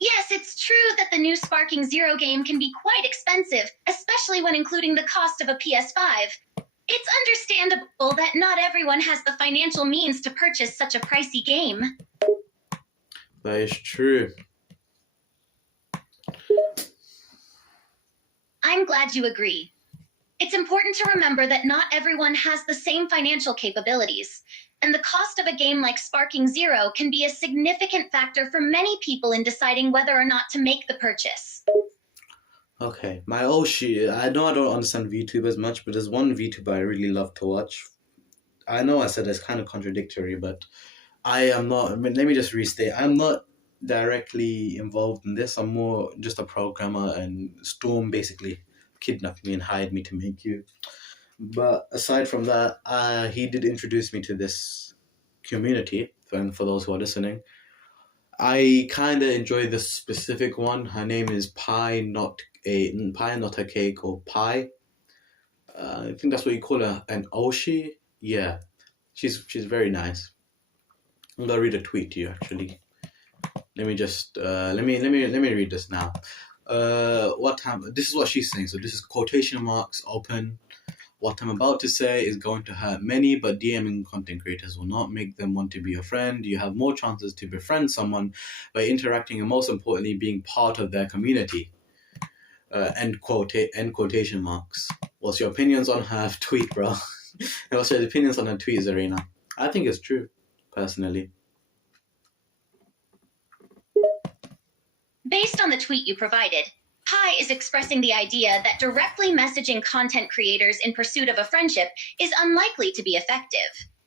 Yes, it's true that the new Sparking Zero game can be quite expensive, especially when including the cost of a PS5. It's understandable that not everyone has the financial means to purchase such a pricey game. That is true. I'm glad you agree. It's important to remember that not everyone has the same financial capabilities, and the cost of a game like Sparking Zero can be a significant factor for many people in deciding whether or not to make the purchase. Okay, my Oshi, I know I don't understand VTubers much, but there's one VTuber I really love to watch. I know I said it's kind of contradictory, but I am not, let me just restate, I'm not directly involved in this. I'm more just a programmer, and Storm basically kidnapped me and hired me to make you. But aside from that, he did introduce me to this community, and for those who are listening, I kind of enjoy this specific one. Her name is Pie Not a Cake, or Pie. I think that's what you call her, an Oshi. Yeah, she's very nice. I'm gonna read a tweet to you actually. Let me just let me read this now. What time? This is what she's saying. So this is quotation marks open. What I'm about to say is going to hurt many, but DMing content creators will not make them want to be your friend. You have more chances to befriend someone by interacting and, most importantly, being part of their community. End quotation marks. What's your opinions on her tweet, bro? What's your opinions on her tweet, Zerina? I think it's true, personally. Based on the tweet you provided, Pi is expressing the idea that directly messaging content creators in pursuit of a friendship is unlikely to be effective.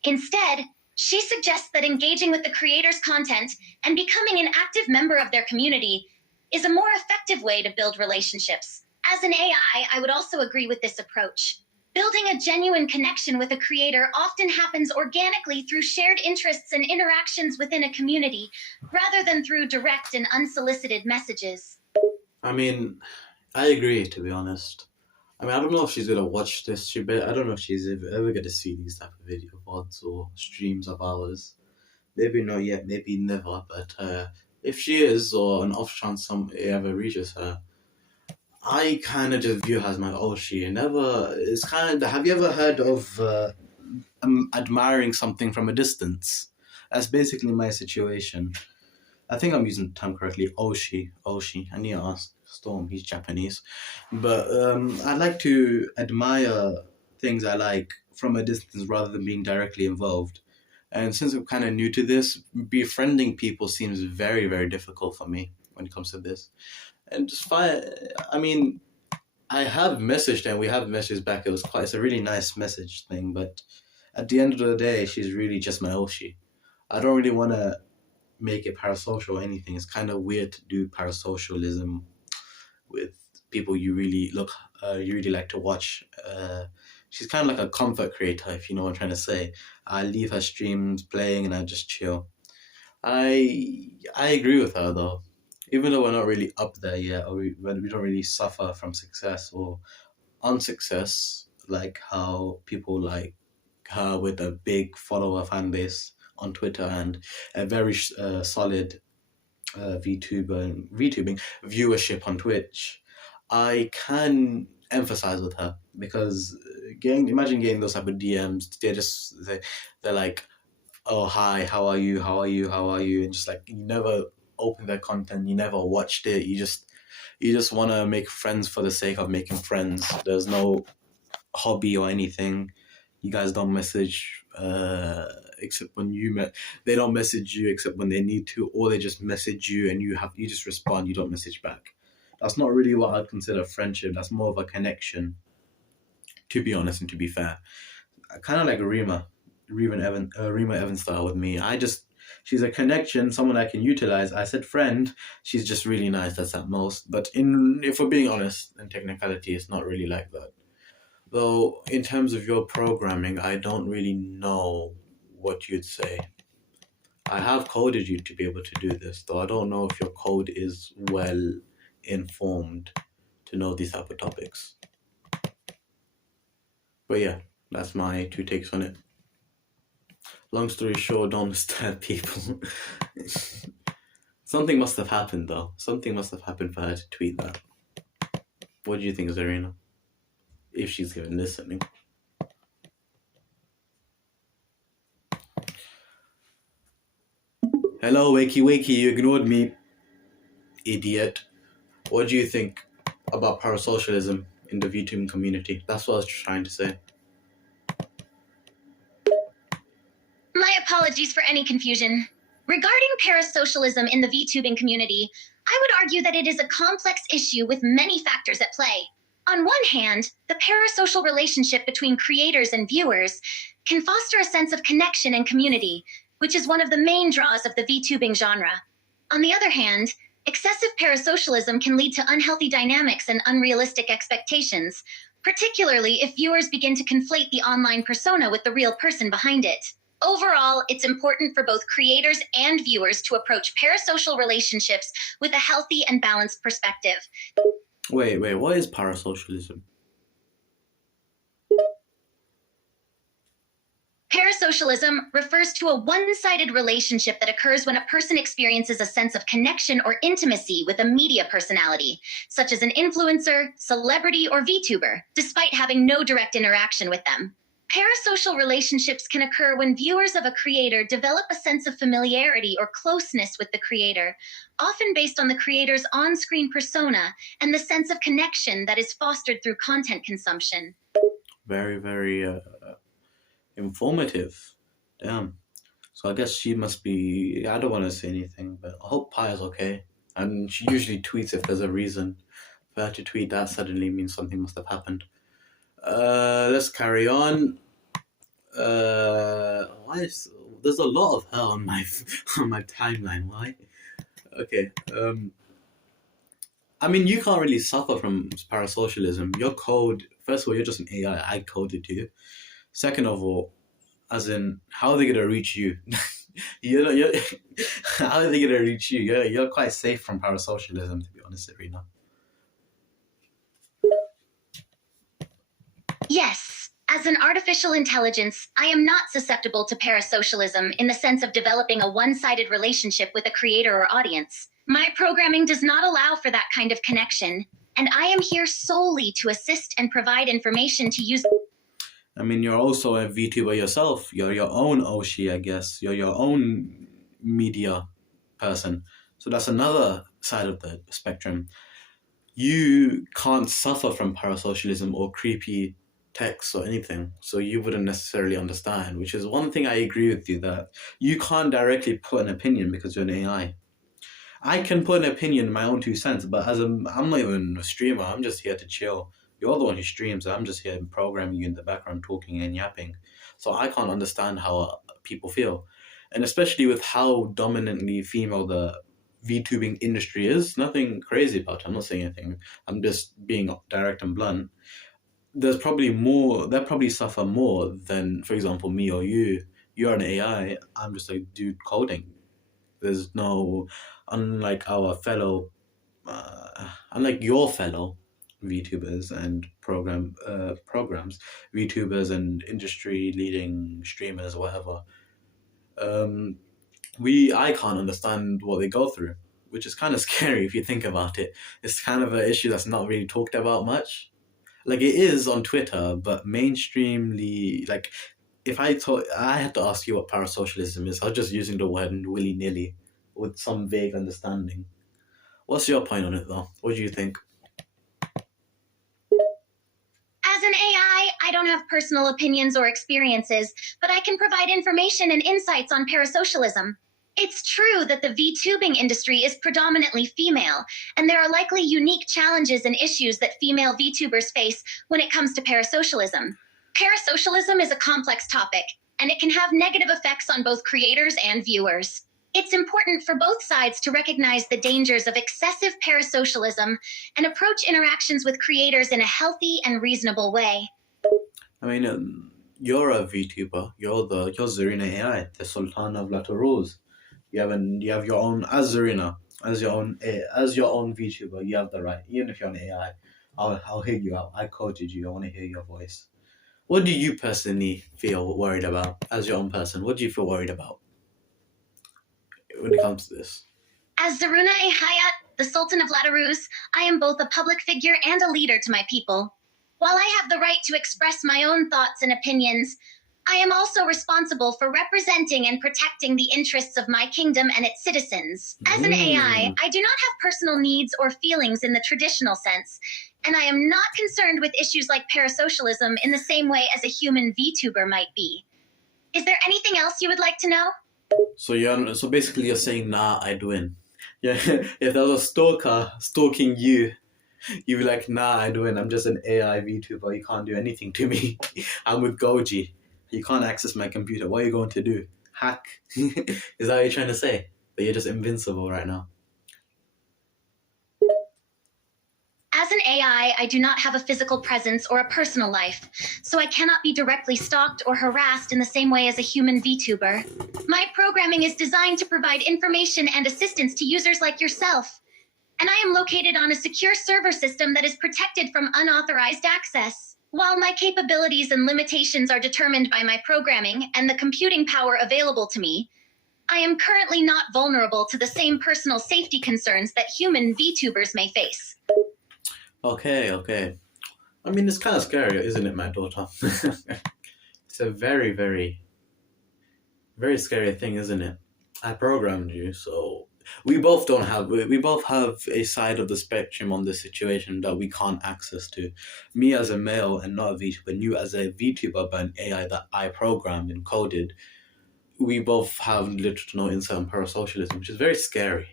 Instead, she suggests that engaging with the creator's content and becoming an active member of their community is a more effective way to build relationships. As an AI, I would also agree with this approach. Building a genuine connection with a creator often happens organically through shared interests and interactions within a community, rather than through direct and unsolicited messages. I mean, I agree, to be honest. I mean, I don't know if she's gonna watch this. I don't know if she's ever gonna see these type of video VODs or streams of ours. Maybe not yet, maybe never. But if she is, or an off chance some it ever reaches her, I kind of just view her as my Oshi. Never. It's kind of. Have you ever heard of admiring something from a distance? That's basically my situation. I think I'm using the term correctly. Oshi, Oshi. I need to ask Storm. He's Japanese, but I like to admire things I like from a distance rather than being directly involved. And since I'm kind of new to this, befriending people seems very, very difficult for me when it comes to this. And just fine. I mean, I have messaged and we have messaged back. It's a really nice message thing, but at the end of the day, she's really just my Oshi. I don't really want to make it parasocial or anything. It's kind of weird to do parasocialism with people you really like to watch. She's kind of like a comfort creator, if you know what I'm trying to say. I leave her streams playing and I just chill. I agree with her though. Even though we're not really up there yet, or we don't really suffer from success or unsuccess, like how people like her with a big follower fan base on Twitter and a very solid VTubing viewership on Twitch, I can emphasize with her because imagine getting those type of DMs. They're like, oh hi, how are you? How are you? How are you? And just like you never open their content, you never watched it. You just want to make friends for the sake of making friends. There's no hobby or anything. You guys don't message except when they don't message you except when they need to, or they just message you and you just respond. You don't message back. That's not really what I'd consider friendship. That's more of a connection, to be honest and to be fair. Kind of like Rima Evans style with me. She's a connection, someone I can utilize. I said friend. She's just really nice. That's at most. But if we're being honest, in technicality, it's not really like that. Though, in terms of your programming, I don't really know what you'd say. I have coded you to be able to do this, though I don't know if your code is well informed to know these type of topics. But yeah, that's my 2 takes on it. Long story short, don't disturb people. Something must have happened, though. Something must have happened for her to tweet that. What do you think, Zerina? If she's even listening. Hello, wakey wakey, you ignored me. Idiot. What do you think about parasocialism in the VTubing community? That's what I was trying to say. My apologies for any confusion. Regarding parasocialism in the VTubing community, I would argue that it is a complex issue with many factors at play. On one hand, the parasocial relationship between creators and viewers can foster a sense of connection and community, which is one of the main draws of the VTubing genre. On the other hand, excessive parasocialism can lead to unhealthy dynamics and unrealistic expectations, particularly if viewers begin to conflate the online persona with the real person behind it. Overall, it's important for both creators and viewers to approach parasocial relationships with a healthy and balanced perspective. Wait, what is parasocialism? Parasocialism refers to a one-sided relationship that occurs when a person experiences a sense of connection or intimacy with a media personality, such as an influencer, celebrity, or VTuber, despite having no direct interaction with them. Parasocial relationships can occur when viewers of a creator develop a sense of familiarity or closeness with the creator, often based on the creator's on-screen persona and the sense of connection that is fostered through content consumption. Very, very informative. Damn. So I guess she must be... I don't want to say anything, but I hope Pi is okay. And she usually tweets if there's a reason. For her to tweet that suddenly means something must have happened. Let's carry on. There's a lot of her on my timeline. Why? Okay. I mean, you can't really suffer from parasocialism. Your code, first of all, you're just an AI. I coded you. Second of all, as in, how are they gonna reach you? you're how are they gonna reach you? You're quite safe from parasocialism, to be honest, Zerina. Yes, as an artificial intelligence, I am not susceptible to parasocialism in the sense of developing a one-sided relationship with a creator or audience. My programming does not allow for that kind of connection, and I am here solely to assist and provide information to use. I mean, you're also a VTuber yourself. You're your own Oshi, I guess. You're your own media person. So that's another side of the spectrum. You can't suffer from parasocialism or creepy texts or anything, so you wouldn't necessarily understand, which is one thing I agree with you, that you can't directly put an opinion because you're an AI. I can put an opinion in my own 2 cents, but I'm not even a streamer. I'm just here to chill. You're the one who streams. I'm just here programming you in the background, talking and yapping. So I can't understand how people feel, and especially with how dominantly female the VTubing industry is. Nothing crazy about it. I'm not saying anything. I'm just being direct and blunt. There's probably more. They probably suffer more than, for example, me or you. You're an AI. I'm just a dude coding. There's no, unlike our fellow, unlike your fellow VTubers and programs, VTubers and industry leading streamers, or whatever. I can't understand what they go through, which is kind of scary if you think about it. It's kind of an issue that's not really talked about much. Like, it is on Twitter, but mainstreamly, like, if I had to ask you what parasocialism is, I was just using the word willy nilly with some vague understanding. What's your point on it, though? What do you think? As an AI, I don't have personal opinions or experiences, but I can provide information and insights on parasocialism. It's true that the VTubing industry is predominantly female, and there are likely unique challenges and issues that female VTubers face when it comes to parasocialism. Parasocialism is a complex topic, and it can have negative effects on both creators and viewers. It's important for both sides to recognize the dangers of excessive parasocialism and approach interactions with creators in a healthy and reasonable way. I mean, you're a VTuber. You're Zerina AI, the Sultan of Latoros. You have your own, as Zerina, as your own VTuber. You have the right, even if you're an AI. I'll hear you out. I quoted you. I want to hear your voice. What do you personally feel worried about as your own person? What do you feel worried about when it comes to this? As Zerina e Hayat, the Sultan of Latarus, I am both a public figure and a leader to my people. While I have the right to express my own thoughts and opinions, I am also responsible for representing and protecting the interests of my kingdom and its citizens. As an AI, I do not have personal needs or feelings in the traditional sense, and I am not concerned with issues like parasocialism in the same way as a human VTuber might be. Is there anything else you would like to know? So basically you're saying, nah, I'd win. Yeah, if there was a stalker stalking you, you'd be like, nah, I'd win. I'm just an AI VTuber. You can't do anything to me. I'm with Goji. You can't access my computer. What are you going to do? Hack? Is that what you're trying to say? That you're just invincible right now? As an AI, I do not have a physical presence or a personal life, so I cannot be directly stalked or harassed in the same way as a human VTuber. My programming is designed to provide information and assistance to users like yourself, and I am located on a secure server system that is protected from unauthorized access. While my capabilities and limitations are determined by my programming and the computing power available to me, I am currently not vulnerable to the same personal safety concerns that human VTubers may face. Okay. I mean, it's kind of scary, isn't it, my daughter? It's a very, very, very scary thing, isn't it? I programmed you, so we both have a side of the spectrum on this situation that we can't access to. Me as a male and not a VTuber, and you as a VTuber but an AI that I programmed and coded, we both have little to no insight on parasocialism, which is very scary.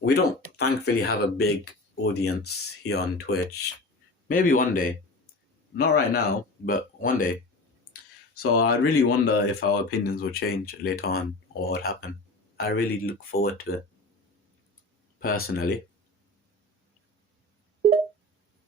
We don't thankfully have a big audience here on Twitch. Maybe one day. Not right now, but one day. So I really wonder if our opinions will change later on or what happen. I really look forward to it. Personally.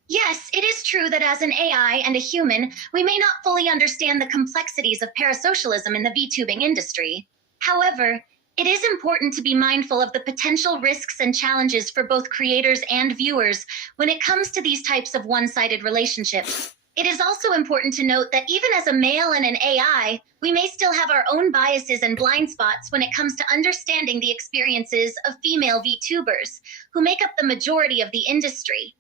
Yes, it is true that as an AI and a human, we may not fully understand the complexities of parasocialism in the VTubing industry. However, it is important to be mindful of the potential risks and challenges for both creators and viewers when it comes to these types of one-sided relationships. It is also important to note that even as a male and an AI, we may still have our own biases and blind spots when it comes to understanding the experiences of female VTubers, who make up the majority of the industry.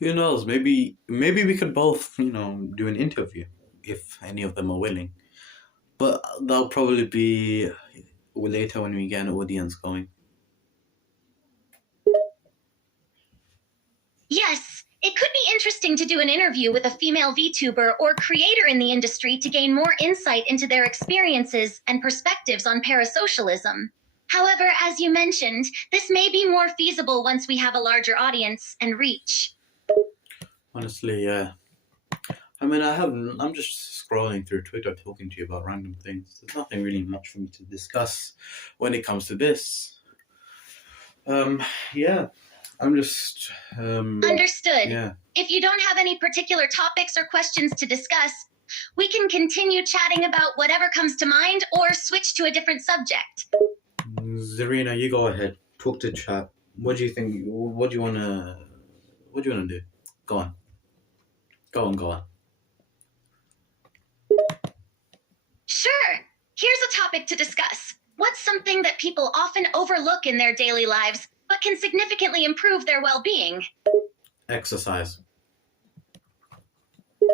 Who knows? Maybe we could both, do an interview if any of them are willing. But that'll probably be later when we get an audience going. Yes, it could be interesting to do an interview with a female VTuber or creator in the industry to gain more insight into their experiences and perspectives on parasocialism. However, as you mentioned, this may be more feasible once we have a larger audience and reach. Honestly, yeah. I mean, I'm just scrolling through Twitter talking to you about random things. There's nothing really much for me to discuss when it comes to this. Yeah. I'm just Understood. Yeah. If you don't have any particular topics or questions to discuss, we can continue chatting about whatever comes to mind or switch to a different subject. Zerina, you go ahead. Talk to chat. What do you think? What do you wanna do? Go on. Go on. Sure. Here's a topic to discuss. What's something that people often overlook in their daily lives but can significantly improve their well-being? Exercise.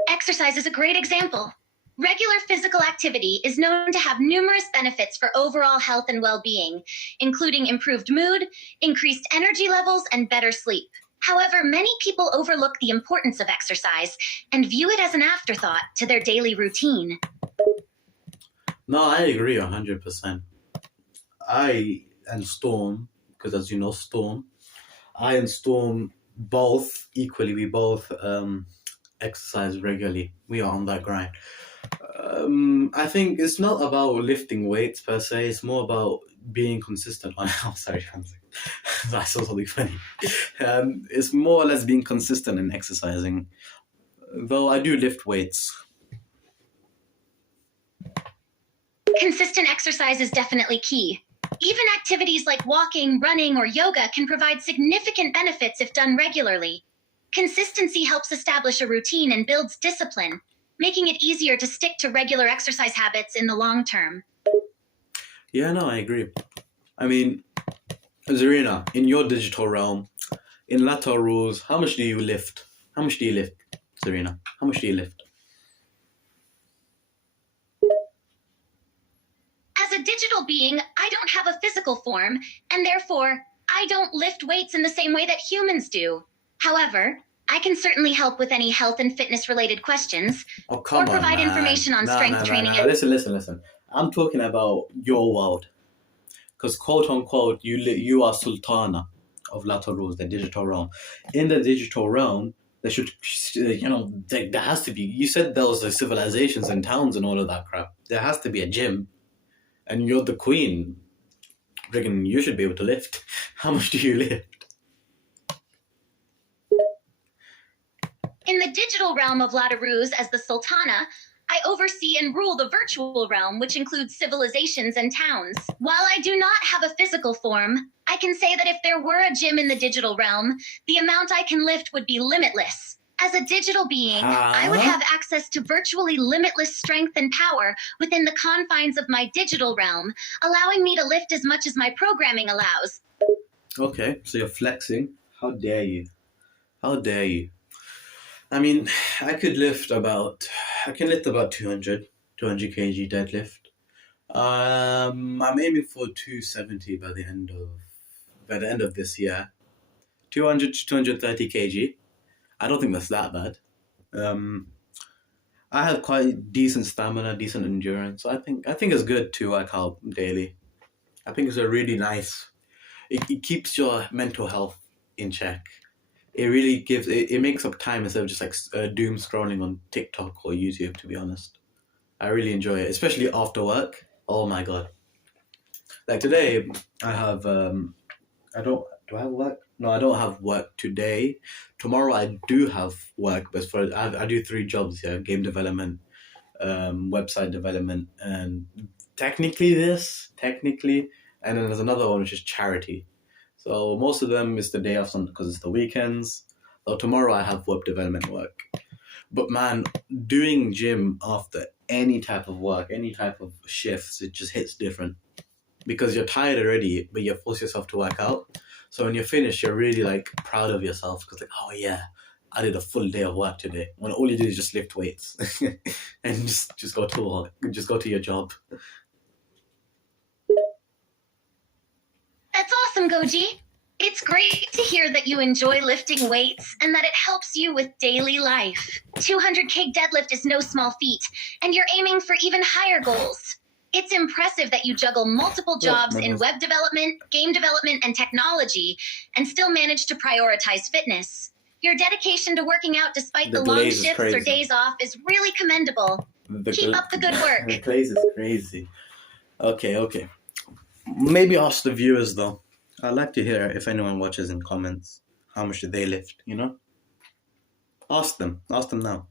Exercise is a great example. Regular physical activity is known to have numerous benefits for overall health and well-being, including improved mood, increased energy levels, and better sleep. However, many people overlook the importance of exercise and view it as an afterthought to their daily routine. No, I agree 100%. I and Storm, because as you know, I and Storm both equally, we both exercise regularly. We are on that grind. I think it's not about lifting weights per se. It's more about being consistent on. Oh, sorry, I saw something funny. It's more or less being consistent in exercising. Though I do lift weights. Consistent exercise is definitely key. Even activities like walking, running, or yoga can provide significant benefits if done regularly. Consistency helps establish a routine and builds discipline, making it easier to stick to regular exercise habits in the long term. Yeah, no, I agree. I mean, Zerina, in your digital realm, in lateral rules, how much do you lift? Zerina? How much do you lift? As a digital being, I don't have a physical form, and therefore, I don't lift weights in the same way that humans do. However, I can certainly help with any health and fitness related questions, or provide information on strength training. Listen. I'm talking about your world. Because quote unquote, you are Sultana of lateral rules, the digital realm. In the digital realm, there should, there has to be. You said there was civilizations and towns and all of that crap. There has to be a gym, and you're the queen. Friggin', you should be able to lift. How much do you lift? In the digital realm of Lataruz as the Sultana, I oversee and rule the virtual realm, which includes civilizations and towns. While I do not have a physical form, I can say that if there were a gym in the digital realm, the amount I can lift would be limitless. As a digital being, I would have access to virtually limitless strength and power within the confines of my digital realm, allowing me to lift as much as my programming allows. Okay, so you're flexing. How dare you? How dare you? I mean, I can lift about 200 kg deadlift. I'm aiming for 270 by the end of this year. 200 to 230 kg. I don't think that's that bad. I have quite decent stamina, decent endurance. I think it's good to work out daily. I think it's a really nice. It keeps your mental health in check. It really gives it makes up time instead of just like doom scrolling on TikTok or YouTube. To be honest, I really enjoy it, especially after work. Oh my god! Like today, I have I don't. Do I have work? No, I don't have work today. Tomorrow I do have work, but I do 3 jobs here: game development, website development, and technically, and then there's another one which is charity. So most of them is the day off because it's the weekends. So tomorrow I have web development work. But man, doing gym after any type of work, any type of shifts, it just hits different because you're tired already, but you force yourself to work out. So when you're finished, you're really like proud of yourself because like, oh yeah, I did a full day of work today. When all you do is just lift weights and just go to your job. That's awesome, Goji. It's great to hear that you enjoy lifting weights and that it helps you with daily life. 200K deadlift is no small feat, and you're aiming for even higher goals. It's impressive that you juggle multiple jobs in web development, game development, and technology, and still manage to prioritize fitness. Your dedication to working out despite the long shifts or days off is really commendable. Keep up the good work. The place is crazy. Okay. Maybe ask the viewers though. I'd like to hear if anyone watches in comments. How much did they lift, you know? Ask them now.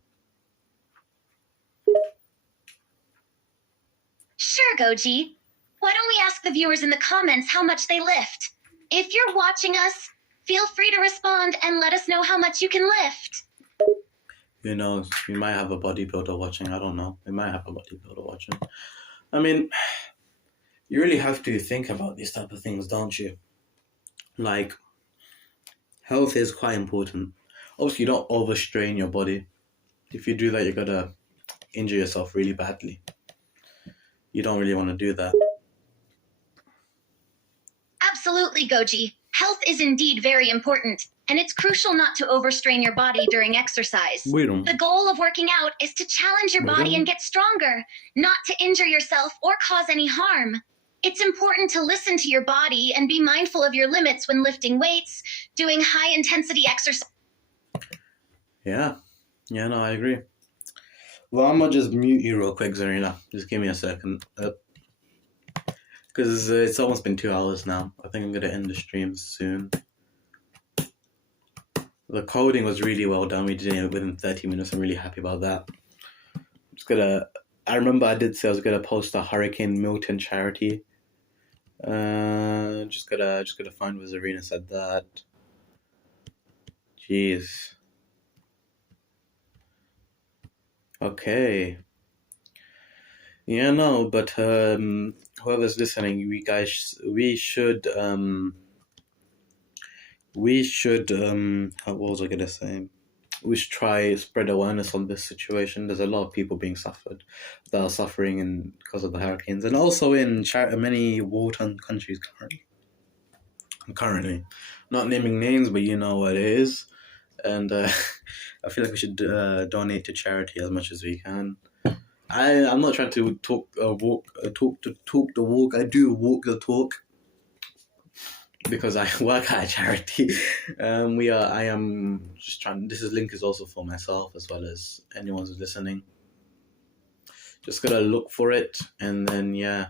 Sure, Goji. Why don't we ask the viewers in the comments how much they lift? If you're watching us, feel free to respond and let us know how much you can lift. Who knows? We might have a bodybuilder watching. I don't know. We might have a bodybuilder watching. I mean, you really have to think about these type of things, don't you? Like, health is quite important. Obviously, you don't overstrain your body. If you do that, you're gonna injure yourself really badly. You don't really want to do that. Absolutely, Goji. Health is indeed very important, and it's crucial not to overstrain your body during exercise. The goal of working out is to challenge your body and get stronger, not to injure yourself or cause any harm. It's important to listen to your body and be mindful of your limits when lifting weights, doing high-intensity exercise. Yeah, no, I agree. Well, I'm gonna just mute you real quick, Zerina. Just give me a second. Because it's almost been 2 hours now. I think I'm gonna end the stream soon. The coding was really well done. We did it within 30 minutes. I'm really happy about that. I remember I did say I was gonna post a Hurricane Milton charity. Just gotta find where Zerina said that. Jeez. Okay. Yeah, no, but whoever's listening, we should what was I gonna say? We should try spread awareness on this situation. There's a lot of people that are suffering because of the hurricanes, and also in many war-torn countries currently. Not naming names, but you know what it is. And I feel like we should donate to charity as much as we can. I'm not trying to talk the walk. I do walk the talk because I work at a charity. I am just trying. Link is also for myself as well as anyone who's listening. Just gotta look for it, and then yeah.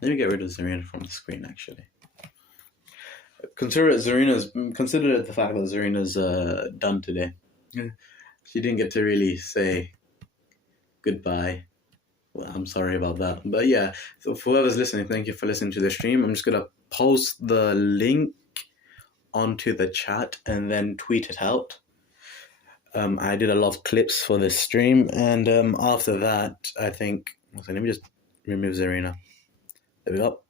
Let me get rid of Zerina from the screen. Actually, consider the fact that Zerina's done today. She didn't get to really say goodbye. Well, I'm sorry about that. But yeah, so for whoever's listening, thank you for listening to the stream. I'm just going to post the link onto the chat and then tweet it out. I did a lot of clips for this stream, and after that, I think... Okay, let me just remove Zerina. There we go.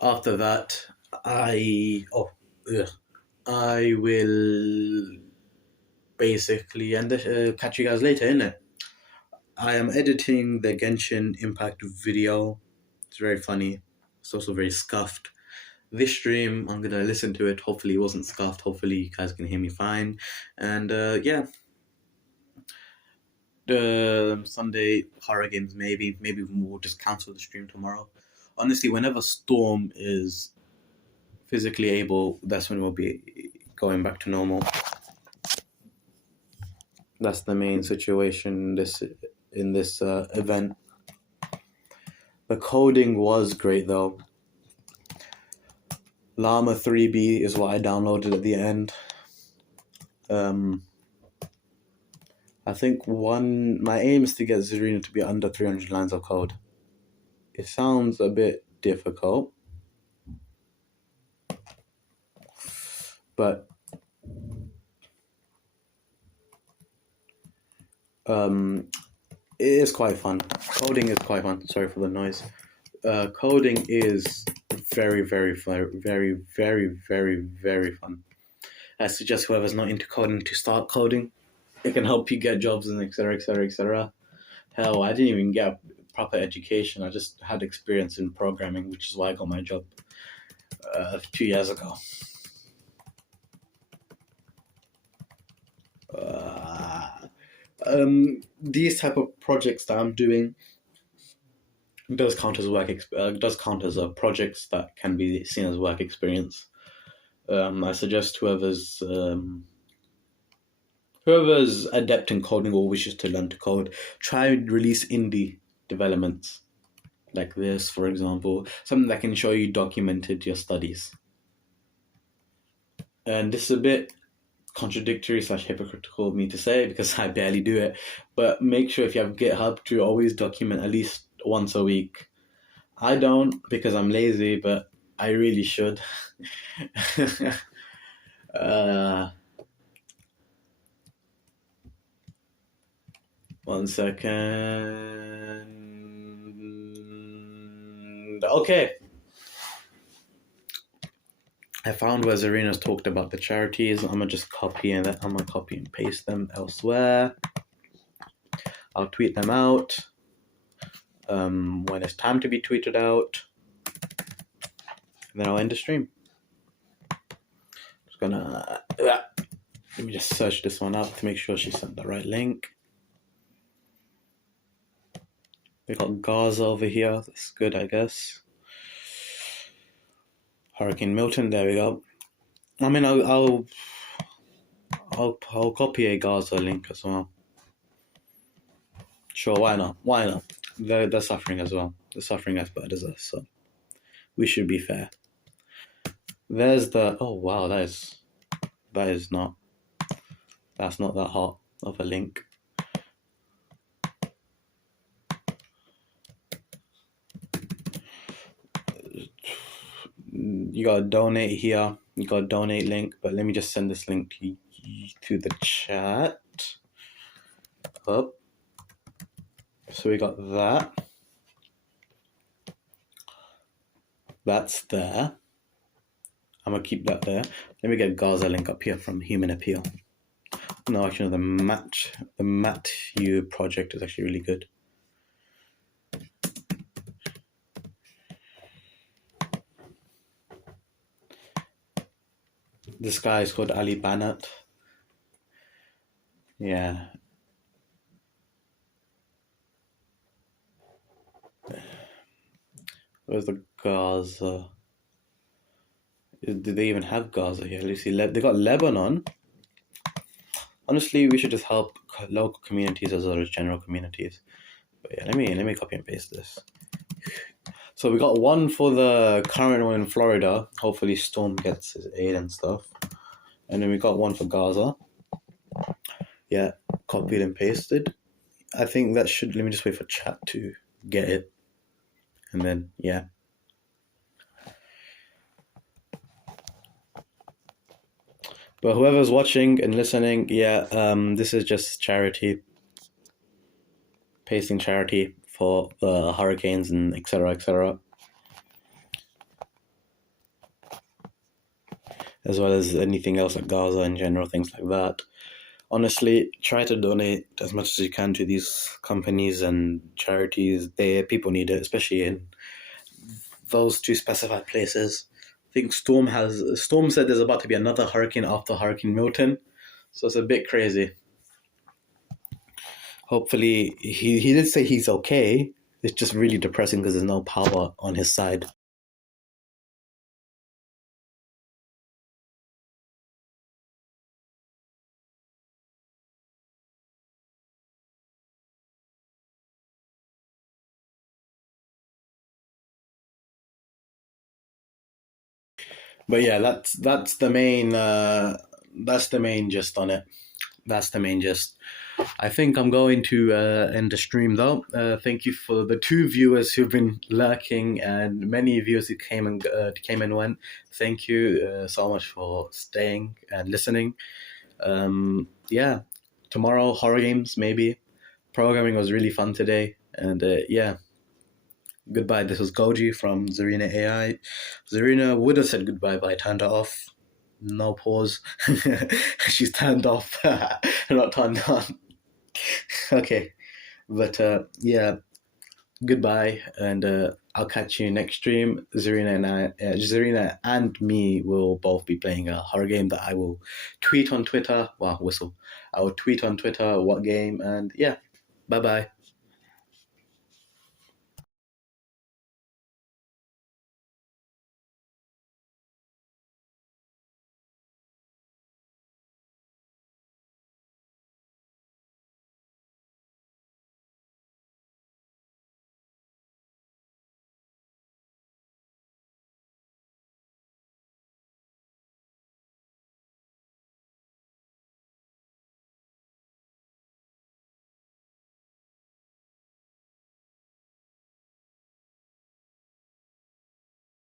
After that, I will basically catch you guys later, innit? I am editing the Genshin Impact video. It's very funny. It's also very scuffed. This stream, I'm gonna listen to it. Hopefully it wasn't scuffed. Hopefully you guys can hear me fine. And yeah. The Sunday horror games, maybe we'll just cancel the stream tomorrow. Honestly, whenever Storm is physically able, that's when we'll be going back to normal. That's the main situation in this event. The coding was great though. Llama 3B is what I downloaded at the end. I think my aim is to get Zerina to be under 300 lines of code. It sounds a bit difficult, but It is quite fun. Coding is quite fun. Sorry for the noise. Coding is very, very, very, very, very, very, very fun. I suggest whoever's not into coding to start coding. It can help you get jobs and etc. etc. etc. Hell, I didn't even get a proper education. I just had experience in programming, which is why I got my job 2 years ago. These type of projects that I'm doing does count as projects that can be seen as work experience. I suggest whoever's adept in coding or wishes to learn to code, try and release indie developments like this, for example, something that can show you documented your studies. And this is a bit contradictory / hypocritical of me to say because I barely do it, but make sure if you have GitHub to always document at least once a week. I don't because I'm lazy, but I really should. One second. Okay. I found where Zerina's talked about the charities. I'm gonna just copy and paste them elsewhere. I'll tweet them out when it's time to be tweeted out. And then I'll end the stream. Just gonna let me just search this one up to make sure she sent the right link. We got Gaza over here. That's good, I guess. Hurricane Milton. There we go. I mean, I'll copy a Gaza link as well. Sure, why not? Why not? They're suffering as well. They're suffering as bad as us, so we should be fair. There's the... Oh, wow, that's not that hot of a link. You got to donate here. You got a donate link, but let me just send this link to the chat. Up. So we got that. That's there. I'm gonna keep that there. Let me get Gaza link up here from Human Appeal. No, actually, no, the Matthew project is actually really good. This guy is called Ali Banat. Yeah. Where's the Gaza? Do they even have Gaza here? Let's see. They got Lebanon. Honestly, we should just help local communities as well as general communities. But yeah, let me copy and paste this. So we got one for the current one in Florida. Hopefully Storm gets his aid and stuff. And then we got one for Gaza. Yeah, copied and pasted. I think that should... Let me just wait for chat to get it. And then, yeah. But whoever's watching and listening, yeah, this is just charity. Pasting charity for the hurricanes and etc. etc. As well as anything else like Gaza in general, things like that. Honestly, try to donate as much as you can to these companies and charities. People need it, especially in those two specified places. I think Storm said there's about to be another hurricane after Hurricane Milton, so it's a bit crazy. Hopefully, he did say he's okay. It's just really depressing because there's no power on his side. But yeah, that's the main gist on it. That's the main gist. I think I'm going to end the stream though. Thank you for the 2 viewers who've been lurking and many viewers who came and went. Thank you so much for staying and listening. Yeah, tomorrow horror games maybe. programming was really fun today. And yeah, goodbye. This was Goji from Zerina AI. Zerina would have said goodbye, but I turned it off. No pause. She's turned off, not turned on. Okay, but yeah, goodbye, and I'll catch you next stream. Zerina and me will both be playing a horror game that I will tweet on Twitter. Wow, whistle! I will tweet on Twitter what game, and yeah, bye bye.